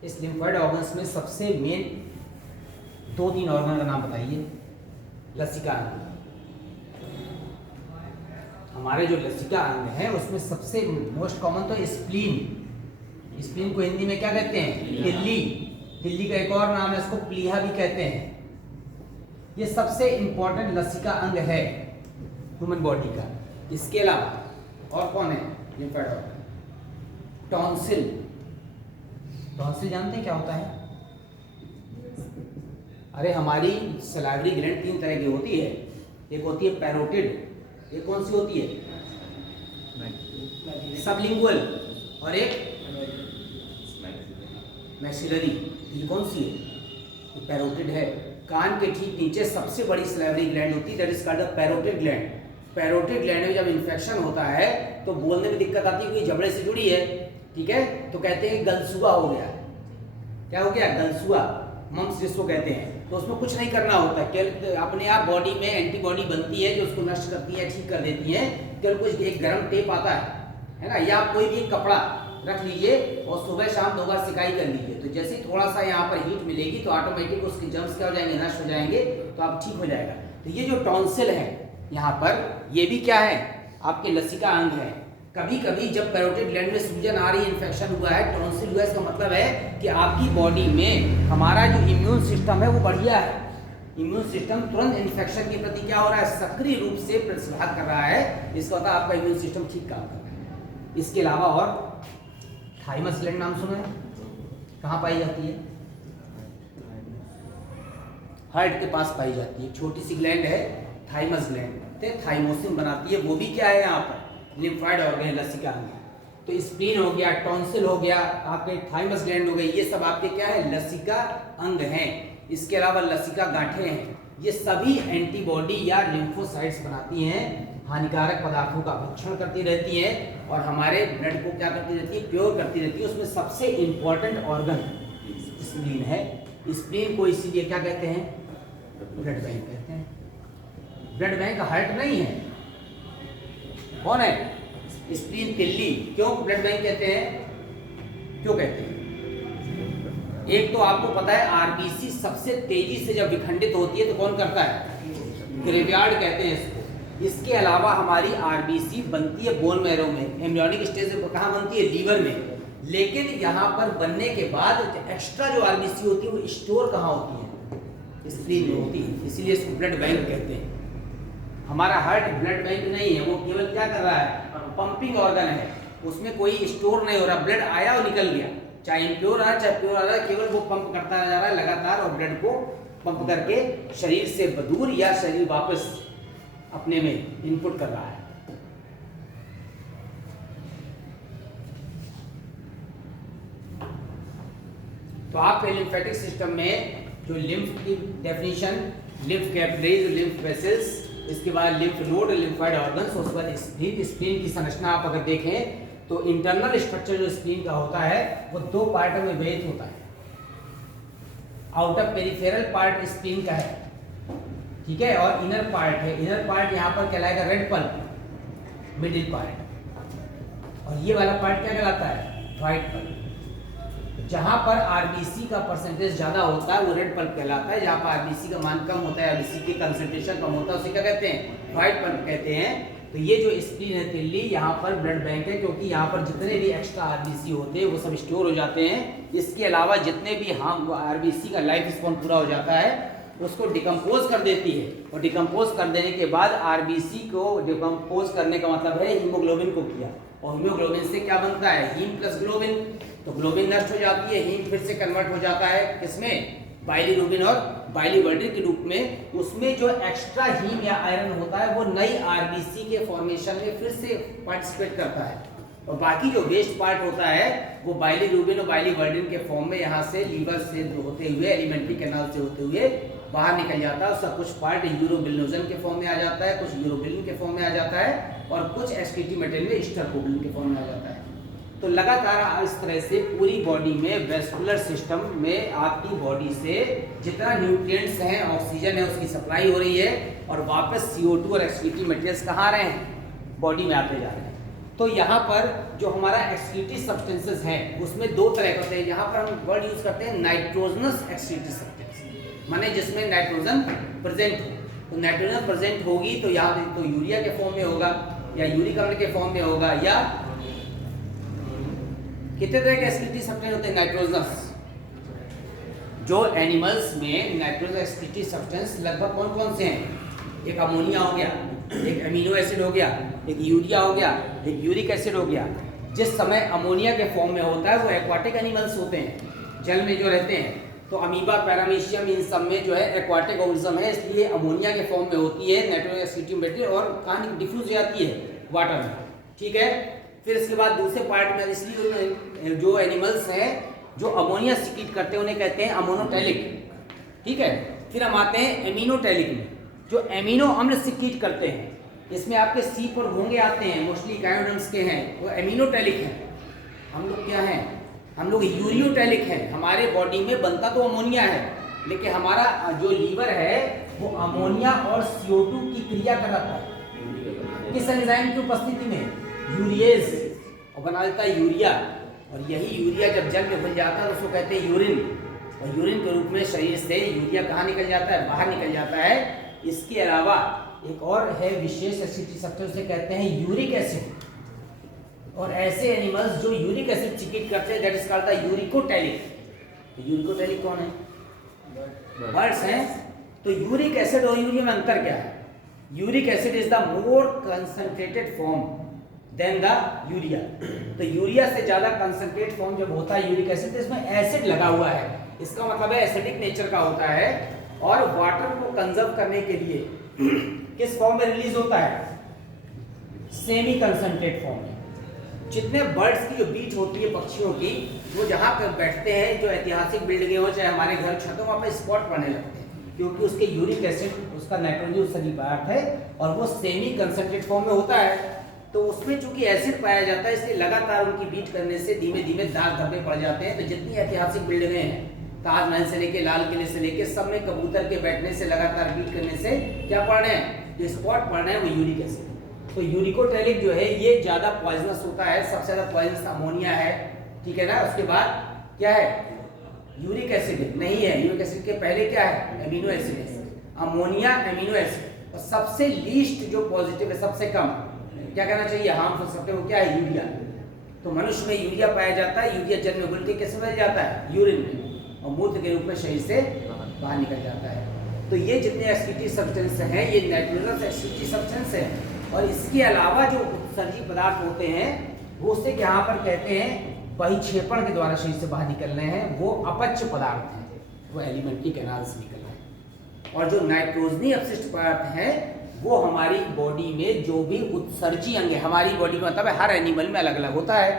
इस लिम्फॉइड ऑर्गन्स में सबसे मेन 2-3 ऑर्गन का नाम बताइए। लसिका अंग, हमारे जो लसिका अंग है उसमें सबसे मोस्ट कॉमन तो स्प्लीन। स्प्लीन को हिंदी में क्या कहते हैं, तिल्ली। तिल्ली का एक और नाम है, इसको प्लीहा भी कहते हैं। ये सबसे इंपॉर्टेंट लसिका अंग है ह्यूमन बॉडी का। इसके अलावा और कौन है लिम्फॉइड ऑर्गन, टॉन्सिल। टॉन्सिल जानते हैं क्या होता है? अरे हमारी सलाइवरी ग्लैंड 3 तरह की होती है। एक होती है पैरोटिड, एक कौन सी होती है, सबलिंगुअल, और एक मैक्सिलरी। ये कौन सी है, ये पैरोटिड है। कान के ठीक नीचे सबसे बड़ी सलाइवरी ग्लैंड होती है, that is called the parotid gland. Parotid gland में जब इन्फेक्शन होता है तो बोलने में दिक्कत आती है, क्योंकि जबड़े से जुड़ी है, ठीक है, तो कहते हैं गलसुआ हो गया। क्या हो गया, गलसुआ, मम्स जिसको कहते हैं। तो उसमें कुछ नहीं करना होता, केवल अपने आप बॉडी में एंटीबॉडी बनती है जो उसको नष्ट करती है, ठीक कर देती है। केवल कुछ एक गर्म टेप आता है ना, या कोई भी एक कपड़ा रख लीजिए और सुबह शाम 2 बार सिकाई कर लीजिए। तो जैसे थोड़ा सा यहाँ पर हीट मिलेगी तो ऑटोमेटिक उसके जर्म्स क्या हो जाएंगे, नष्ट हो जाएंगे, तो आप ठीक हो जाएगा। तो ये जो टॉन्सिल है यहाँ पर, ये भी क्या है, आपके लसिका अंग है। कभी कभी जब पैरोटिड ग्लैंड में सूजन आ रही है, इन्फेक्शन हुआ है, टॉन्सिल हुआ है, इसका मतलब है कि आपकी बॉडी में हमारा जो इम्यून सिस्टम है वो बढ़िया है। इम्यून सिस्टम तुरंत इन्फेक्शन के प्रति क्या हो रहा है, सक्रिय रूप से प्रतिभाग कर रहा है। इसका मतलब आपका इम्यून सिस्टम ठीक काम कर रहा है। इसके अलावा और थाइमस ग्लैंड नाम सुना है, कहाँ पाई जाती है, हार्ट के पास पाई जाती है। छोटी सी ग्लैंड है थाइमस ग्लैंड, थाइमोसिन बनाती है। वो भी क्या है, यहाँ पर लिम्फॉइड ऑर्गन, लसिका अंग। तो स्प्लीन हो गया, टॉन्सिल हो गया, आपके थाइमस ग्लैंड हो गई, ये सब आपके क्या है, लसिका अंग हैं। इसके अलावा लसिका गांठें हैं, ये सभी एंटीबॉडी या लिम्फोसाइट्स बनाती हैं, हानिकारक पदार्थों का भक्षण करती रहती हैं और हमारे ब्लड को क्या करती रहती है, प्योर करती रहती है। उसमें सबसे इंपॉर्टेंट ऑर्गन स्प्लीन है। स्प्लीन को इसीलिए क्या कहते हैं, ब्लड बैंक कहते हैं। ब्लड बैंक हार्ट नहीं है, कौन है, स्प्लीन, तिल्ली। क्यों ब्लड बैंक कहते हैं, क्यों कहते हैं? एक तो आपको पता है आरबीसी सबसे तेजी से जब विखंडित होती है तो कौन करता है, ग्रेवयार्ड कहते हैं इसको। इसके अलावा हमारी आरबीसी बनती है बोन मैरो में, एम्ब्रियोनिक स्टेज में कहाँ बनती है, लीवर में। लेकिन यहाँ पर बनने के बाद एक्स्ट्रा जो आरबीसी होती है वो स्टोर कहाँ होती है, स्प्लीन में होती है, इसीलिए इसको ब्लड बैंक कहते हैं। हमारा हार्ट ब्लड बैंक नहीं है, वो केवल क्या कर रहा है, पंपिंग ऑर्गन है। उसमें कोई स्टोर नहीं हो रहा, ब्लड आया और निकल गया, चाहे इम्प्योर आ चाहे प्योर आ रहा है, केवल वो पंप करता जा रहा है लगातार, और ब्लड को पंप करके शरीर से दूर या शरीर वापस अपने में इनपुट कर रहा है। तो आपके लिम्फेटिक सिस्टम में जो लिम्फ की definition, lymph capillaries, lymph vessels, इसके बाद लिम्फ नोड, लिम्फॉइड ऑर्गन्स, उसके बाद स्प्लीन। स्प्लीन की संरचना आप अगर देखें तो इंटरनल स्ट्रक्चर जो स्प्लीन का होता है वो 2 पार्टों में विभाजित होता है। आउटर पेरिफेरल पार्ट स्प्लीन का है, ठीक है, और इनर पार्ट है। इनर पार्ट यहाँ पर कहलाएगा रेड पल्प, मिडिल पार्ट, और ये वाला पार्ट क्या कहलाता है, व्हाइट पल्प। जहाँ पर आरबीसी का परसेंटेज ज्यादा होता है वो रेड पल्प कहलाता है, जहाँ पर आरबीसी का मान कम होता है, आरबीसी की कंसंट्रेशन कम होता है, उसे क्या कहते हैं, व्हाइट पल्प कहते हैं। तो ये जो स्प्लीन है तिल्ली, यहाँ पर ब्लड बैंक है, क्योंकि यहाँ पर जितने भी एक्स्ट्रा आरबीसी होते हैं वो सब स्टोर हो जाते हैं। इसके अलावा जितने भी हम आरबीसी का लाइफ स्पैन पूरा हो जाता है उसको डिकम्पोज कर देती है, और डिकम्पोज कर देने के बाद आरबीसी को डिकम्पोज करने का मतलब है हीमोग्लोबिन को किया, और हीमोग्लोबिन से क्या बनता है, हीम प्लस ग्लोबिन। तो ग्लोबिन नष्ट हो जाती है, हीम फिर से कन्वर्ट हो जाता है किसमें, बाइलिरुबिन और बाइलिवर्डिन के रूप में। उसमें जो एक्स्ट्रा हीम या आयरन होता है वो नई आरबीसी के फॉर्मेशन में फिर से पार्टिसिपेट करता है, और बाकी जो वेस्ट पार्ट होता है वो बाइलीरुबिन और बाइलीवर्डिन के फॉर्म में यहाँ से लीवर से होते हुए एलिमेंट्री कैनाल से होते हुए बाहर निकल जाता है। उसका कुछ पार्ट यूरोबिलिनोजन के फॉर्म में आ जाता है, कुछ यूरोबिलिन के फॉर्म में आ जाता है और कुछ एक्सक्रीटरी मटेरियल में स्टर्कोबिलिन के फॉर्म में आ जाता है। तो लगातार इस तरह से पूरी बॉडी में वेस्कुलर सिस्टम में आपकी बॉडी से जितना न्यूट्रिएंट्स हैं, ऑक्सीजन है, उसकी सप्लाई हो रही है और वापस CO2 और एक्सक्रीटरी मटेरियल्स कहाँ आ रहे हैं? बॉडी में आते जा रहे हैं। तो यहाँ पर जो हमारा एक्सक्रीटरी सब्सटेंसेस हैं उसमें दो तरह के होते हैं। यहाँ पर हम वर्ड यूज करते हैं नाइट्रोजनस एक्सक्रीटरी सब्सटेंस, माने जिसमें नाइट्रोजन प्रेजेंट हो। तो नाइट्रोजन प्रेजेंट होगी तो यहाँ पे तो यूरिया के फॉर्म में होगा या यूरिक अम्ल के फॉर्म में होगा, या कितने तरह के एक्सक्रीटरी सब्सटेंस होते हैं नाइट्रोजनस? जो एनिमल्स में नाइट्रोजन एक्सक्रीटरी सब्सटेंस लगभग कौन कौन से हैं? एक अमोनिया हो गया, एक अमीनो एसिड हो गया, एक यूरिया हो गया, एक यूरिक एसिड हो गया। जिस समय अमोनिया के फॉर्म में होता है वो एक्वाटिक एनिमल्स होते हैं, जल में जो रहते हैं। तो अमीबा, पैरामीशियम, इन सब में जो है एक्वाटिक ऑर्गेनिज्म है, इसलिए अमोनिया के फॉर्म में होती है नाइट्रोजन एक्सक्रीटरी मटेरियल और कहाँ डिफ्यूज हो जाती है? वाटर में। ठीक है। फिर इसके बाद दूसरे पार्ट में इसलिए जो एनिमल्स हैं जो अमोनिया सिक्रीट करते हैं उन्हें कहते हैं अमोनोटैलिक। ठीक है। फिर हम आते हैं एमिनोटैलिक में, जो एमिनो अम्ल सिक्रीट करते हैं। इसमें आपके सीप और घोंगे आते हैं, मोस्टली कायोडन्स के हैं, वो एमिनोटैलिक हैं। हम लोग क्या हैं? हम लोग यूरियोटैलिक हैं। हमारे बॉडी में बनता तो अमोनिया है, लेकिन हमारा जो लीवर है वो अमोनिया और CO2 की क्रिया कराता है। किस एंजाइम की उपस्थिति में? यूरिएज, और बना देता है यूरिया। और यही यूरिया जब जल में घुल जाता है तो उसको कहते हैं यूरिन। और यूरिन के रूप में शरीर से यूरिया कहाँ निकल जाता है? बाहर निकल जाता है। इसके अलावा एक और है विशेष एक्सक्रीटरी सब्सटेंस, उसे कहते हैं यूरिक एसिड। और ऐसे एनिमल्स जो यूरिक एसिड सिक्रीट करते हैं that is called the uricotelic. Uricotelic कौन है? बर्ड्स हैं। तो यूरिक एसिड और यूरिया में अंतर क्या है? Uric acid is the more concentrated form than the urea. तो यूरिया से ज्यादा कंसंट्रेट फॉर्म जब होता है यूरिक एसिड तो इसमें एसिड लगा हुआ है, इसका मतलब है एसिडिक नेचर का होता है। और वाटर को कंजर्व करने के लिए किस फॉर्म में रिलीज होता है? सेमी कंसंट्रेट फॉर्म में। जितने बर्ड्स की जो बीट होती है पक्षियों की, वो जहाँ पर बैठते हैं, जो ऐतिहासिक बिल्डिंगें हो चाहे हमारे घर छतों, वहाँ पे स्पॉट पड़ने लगते हैं, क्योंकि उसके यूरिक एसिड उसका नाइट्रोजन सही पार्ट है और वो सेमी कंसंट्रेट फॉर्म में होता है। तो उसमें चूंकि एसिड पाया जाता है, इसलिए लगातार उनकी बीट करने से धीमे धीमे दाग धब्बे पड़ जाते हैं। तो जितनी ऐतिहासिक बिल्डिंगें हैं, ताजमहल से लेके लाल किले से लेके, सब में कबूतर के बैठने से लगातार बीट करने से क्या पड़ रहे हैं? जो स्पॉट पड़ रहे हैं वो यूरिक एसिड। तो यूरिकोटैलिक जो है ये ज्यादा पॉइजनस होता है, सबसे ज्यादा पॉइजनस अमोनिया है। ठीक है ना। उसके बाद क्या है? यूरिक एसिड नहीं है। यूरिक एसिड के पहले क्या है? एमिनो एसिड है। Ammonia, amino acid. और सबसे लीस्ट जो पॉजिटिव है, सबसे कम क्या कहना चाहिए, हार्मफुल सबसे, वो क्या है? यूरिया। तो मनुष्य में यूरिया पाया जाता है। यूरिया जल में घुल के कैसे बदल जाता है? यूरिन में, और मूत्र के रूप में शरीर से बाहर निकल जाता है। तो ये जितने एक्सक्रीटरी सब्सटेंस हैं ये नाइट्रोजनस एक्सक्रीटरी सब्सटेंस है। और इसके अलावा जो उत्सर्जी पदार्थ होते हैं वो उससे यहाँ पर कहते हैं बहिक्षेपण के द्वारा शरीर से बाहर निकल रहे हैं, वो अपच्य पदार्थ हैं, वो एलिमेंट्री कैनाल से निकल रहे हैं। और जो नाइट्रोजनी अपशिष्ट पदार्थ हैं वो हमारी बॉडी में जो भी उत्सर्जी अंग है, हमारी बॉडी में मतलब हर एनिमल में अलग अलग होता है।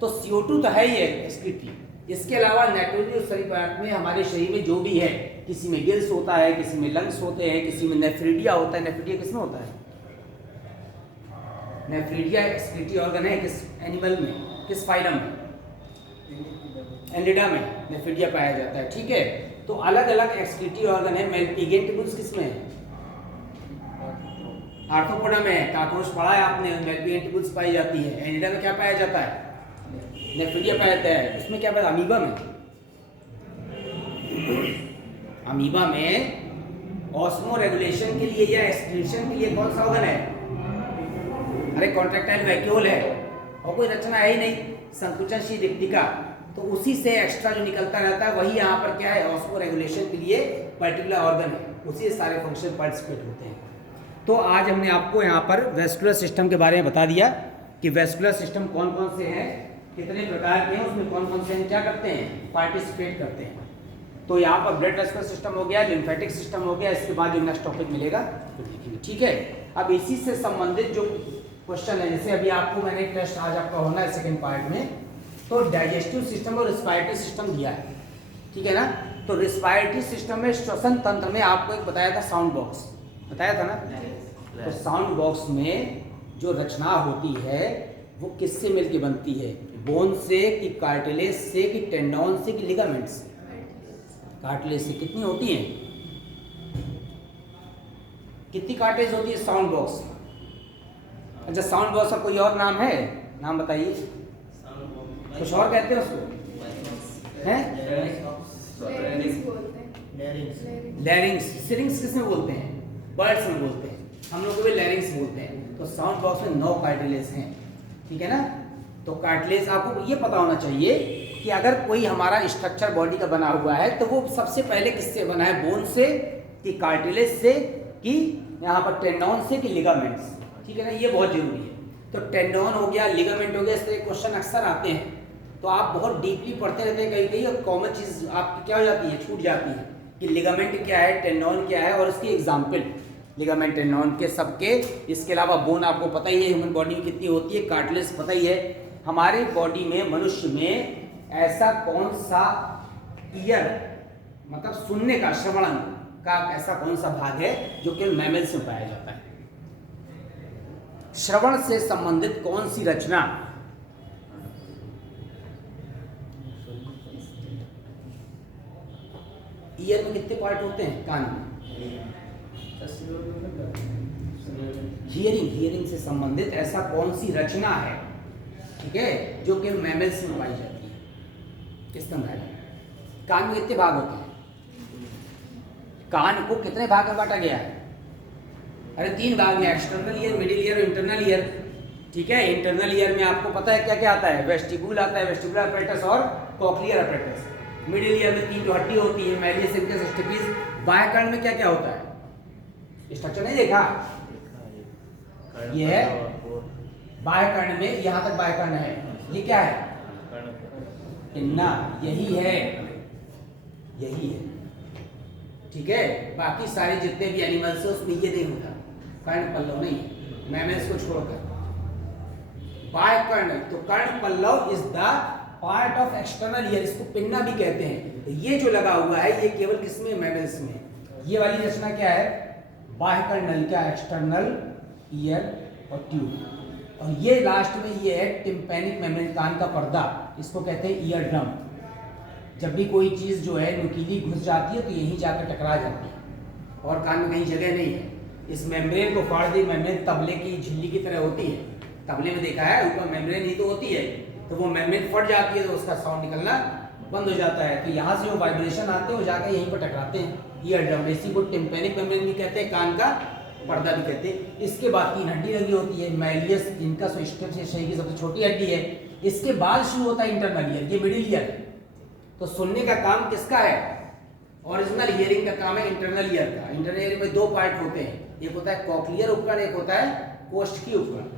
तो CO2 तो है ही है एक्सक्रीटरी। इसके अलावा नाइट्रोजन उत्सर्जी पदार्थ में हमारे शरीर में जो भी है, किसी में गिल्स होता है, किसी में लंग्स होते हैं, किसी में नेफ्रीडिया होता है। नेफ्रीडिया किसमें होता है? नेफ्रीडिया एक्सक्रीटरी ऑर्गन है किस एनिमल में? किस फाइलम में? एनिडा में नेफ्रीडिया पाया जाता है। ठीक है। तो अलग अलग एक्सक्रीटरी ऑर्गन है। मेलपिगेन टिब्यूल्स किसमें है? आर्थ्रोपोडा में है। काकरोच पढ़ा है आपने, मेलपिगेन टिब्यूल्स पाई जाती है। एनिडा में क्या पाया जाता है? नेफ्रीडिया पाया जाता है। इसमें क्या पाया? अमीबा में। अमीबा में ऑस्मो रेगुलेशन के लिए या एक्सक्रीशन के लिए कौन सा ऑर्गन है? अरे कॉन्ट्रैक्टाइल वैक्यूल है, और कोई रचना है ही नहीं, संकुचनशील रिक्तिका। तो उसी से एक्स्ट्रा जो निकलता रहता है वही यहाँ पर क्या है? ऑस्मो रेगुलेशन के लिए पर्टिकुलर ऑर्गन है, उसी से सारे फंक्शन पार्टिसिपेट होते हैं। तो आज हमने आपको यहाँ पर वेस्कुलर सिस्टम के बारे में बता दिया कि वेस्कुलर सिस्टम कौन कौन से हैं, कितने प्रकार के हैं, उसमें कौन कौन से क्या करते हैं? पार्टिसिपेट करते हैं। तो यहाँ पर ब्लड वेस्कुलर सिस्टम हो गया, लिम्फेटिक सिस्टम हो गया। इसके बाद जो नेक्स्ट टॉपिक मिलेगा तो देखेंगे। ठीक है। अब इसी से संबंधित जो क्वेश्चन है, जैसे अभी आपको मैंने टेस्ट आज आपका होना है सेकंड पार्ट में, तो डाइजेस्टिव सिस्टम और रिस्पायरेटरी सिस्टम दिया है, ठीक है ना। तो रिस्पायरेटरी सिस्टम में श्वसन तंत्र में आपको एक बताया था साउंड बॉक्स, बताया था ना। तो साउंड बॉक्स में जो रचना होती है वो किससे मिलके बनती है, बोन से कि कार्टिलेज से कि टेंडोन से कि लिगामेंट से। कार्टिलेज से कितनी होती है, कितनी कार्टिलेज होती है साउंड बॉक्स। अच्छा साउंड बॉक्स का कोई और नाम है, नाम बताइए, कुछ और कहते हैं उसको, हैं लैरिंग्स, सिरिंग्स किसमें बोलते हैं, बर्ड्स में बोलते हैं, हम लोग को भी लैरिंग्स बोलते हैं। तो साउंड बॉक्स में 9 कार्टिलेज हैं, ठीक है ना। तो कार्टिलेज आपको ये पता होना चाहिए कि अगर कोई हमारा स्ट्रक्चर बॉडी का बना हुआ है तो वो सबसे पहले किससे बना है, बोन से कि कार्टिलेज से कि यहाँ पर टेंडोन से कि लिगामेंट से, ठीक है ना। ये बहुत जरूरी है। तो टेंडोन हो गया, लिगामेंट हो गया, इस तरह क्वेश्चन अक्सर आते हैं। तो आप बहुत डीपली पढ़ते रहते हैं, कहीं कहीं और कॉमन चीज़ आपकी क्या हो जाती है, छूट जाती है कि लिगामेंट क्या है, टेंडोन क्या है और उसकी एग्जाम्पल लिगामेंट टेंडोन के सबके। इसके अलावा बोन आपको पता ही है ह्यूमन बॉडी में कितनी होती है, कार्टिलेज पता ही है। हमारी बॉडी में, मनुष्य में ऐसा कौन सा ईयर मतलब सुनने का, श्रवण का ऐसा कौन सा भाग है जो केवल मैमल्स में पाया जाता है। श्रवण से संबंधित कौन सी रचना, ईयर में कितने पार्ट होते हैं, कान में, हियरिंग से संबंधित ऐसा कौन सी रचना है, ठीक है, जो कि मैमल्स में पाई जाती है। किस तरह है, कान में कितने भाग होते हैं, कान को कितने भाग में बांटा गया है, अरे 3 भाग में, एक्सटर्नल ईयर, मिडिल ईयर और इंटरनल ईयर, ठीक है। इंटरनल ईयर में आपको पता है क्या क्या आता है, वेस्टिब्यूल आता है, वेस्टिबुलर अपैरेटस और कॉक्लियर अपैरेटस। मिडिल ईयर में 3 हड्डी होती है, मैलियस, इंकस, स्टिपिस। बाह्य कर्ण में क्या क्या होता है, स्ट्रक्चर नहीं देखा, ये है बाह्य कर्ण में, यहाँ तक बाह्य कर्ण है, ये क्या है, पिन्ना, यही है, यही है, ठीक है। बाकी सारे जितने भी एनिमल्स है उसमें ये नहीं होता, कर्ण पल्लव नहीं, मैमल्स को छोड़कर। बाह्य कर्ण, तो कर्ण पल्लव is the part of external ear, इसको पिन्ना भी कहते हैं। तो ये जो लगा हुआ है ये केवल किसमें, मैमल्स में। ये वाली रचना क्या है, बाह्य कर्ण नलिका, एक्सटर्नल ईयर और ट्यूब। और ये लास्ट में ये है टिम्पैनिक मेम्ब्रेन, कान का पर्दा, इसको कहते हैं ईयर ड्रम। जब भी कोई चीज़ जो है नुकीली घुस जाती है तो यहीं जाकर टकरा जाती है और कान में कहीं जगह नहीं है। इस मेम्ब्रेन को फाड़ दी, मेम्ब्रेन तबले की झिल्ली की तरह होती है, तबले में देखा है ऊपर मेम्ब्रेन ही तो होती है, तो वो मेम्ब्रेन फट जाती है तो उसका साउंड निकलना बंद हो जाता है। तो यहाँ से जो वाइब्रेशन आते हैं वो जाकर यहीं पर टकराते हैं, ईयर ड्रम। इसी को टिम्पैनिक मेम्ब्रेन भी कहते हैं, कान का पर्दा भी कहते हैं। इसके बाद 3 हड्डी लगी होती है, मैलियस, इनकस और स्टिपिस शरीर की सबसे छोटी हड्डी है। इसके बाद शुरू होता है इंटरनल ईयर, ये मिडिल ईयर। तो सुनने का काम किसका है, ओरिजिनल हियरिंग का काम है इंटरनल ईयर का। इंटरनल ईयर में 2 पार्ट होते हैं, एक होता है कॉक्लियर उपकरण, एक होता है कोष्ठकीय उपकरण।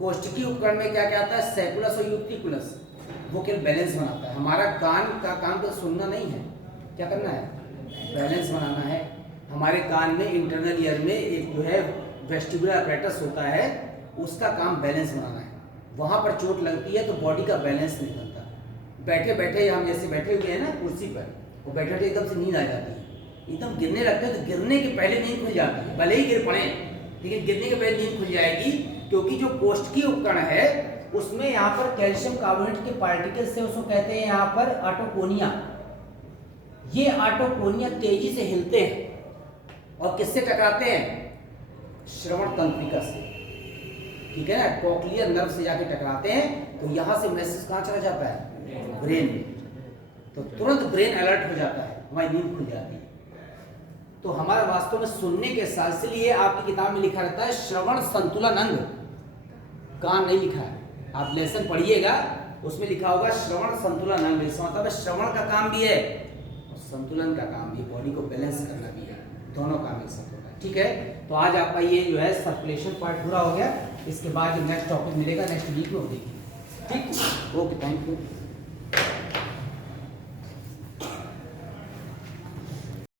कोष्ठकीय उपकरण में क्या क्या आता है, सैकुलस और यूट्रिकुलस, वो केवल बैलेंस बनाता है। हमारा कान का काम तो सुनना नहीं है, क्या करना है, बैलेंस बनाना है। हमारे कान में इंटरनल ईयर में एक जो है वेस्टिबुलर अपैरेटस होता है, उसका काम बैलेंस बनाना है। वहाँ पर चोट लगती है तो बॉडी का बैलेंस नहीं बनता। बैठे बैठे हम जैसे बैठे हुए हैं ना कुर्सी पर, वो बैठे बैठे एकदम से नींद आ जाती है, एकदम गिरने लगते हैं, तो गिरने के पहले नींद खुल जाती है, भले ही गिर पड़े लेकिन गिरने के पहले नींद खुल जाएगी, क्योंकि जो कोष्ठकीय उपकरण है उसमें यहाँ पर कैल्शियम कार्बोनेट के पार्टिकल्स से, उसको कहते हैं यहाँ पर ऑटोकोनिया। ये ऑटोकोनिया तेजी से हिलते हैं और किससे टकराते हैं, श्रवण तंत्रिका से, ठीक है ना, कॉक्लियर नर्व से जाके टकराते हैं। तो यहाँ से मैसेज कहाँ चला जाता है, ब्रेन में, तो तुरंत ब्रेन अलर्ट हो जाता है, हमारी नींद खुल जाती है। तो हमारा वास्तव में सुनने के साथ, इसलिए आपकी किताब में लिखा रहता है श्रवण संतुलन अंग, कान नहीं लिखा है, आप लेसन पढ़िएगा उसमें लिखा होगा श्रवण संतुलन अंग। इसका मतलब है श्रवण का काम भी है और संतुलन का काम भी, बॉडी को बैलेंस करना भी है, दोनों काम एक साथ होता है, ठीक है। तो आज आपका ये जो है सर्कुलेशन पार्ट पूरा हो गया। इसके बाद जो नेक्स्ट टॉपिक मिलेगा नेक्स्ट वीक में वो देखिए, ठीक, ओके, थैंक यू।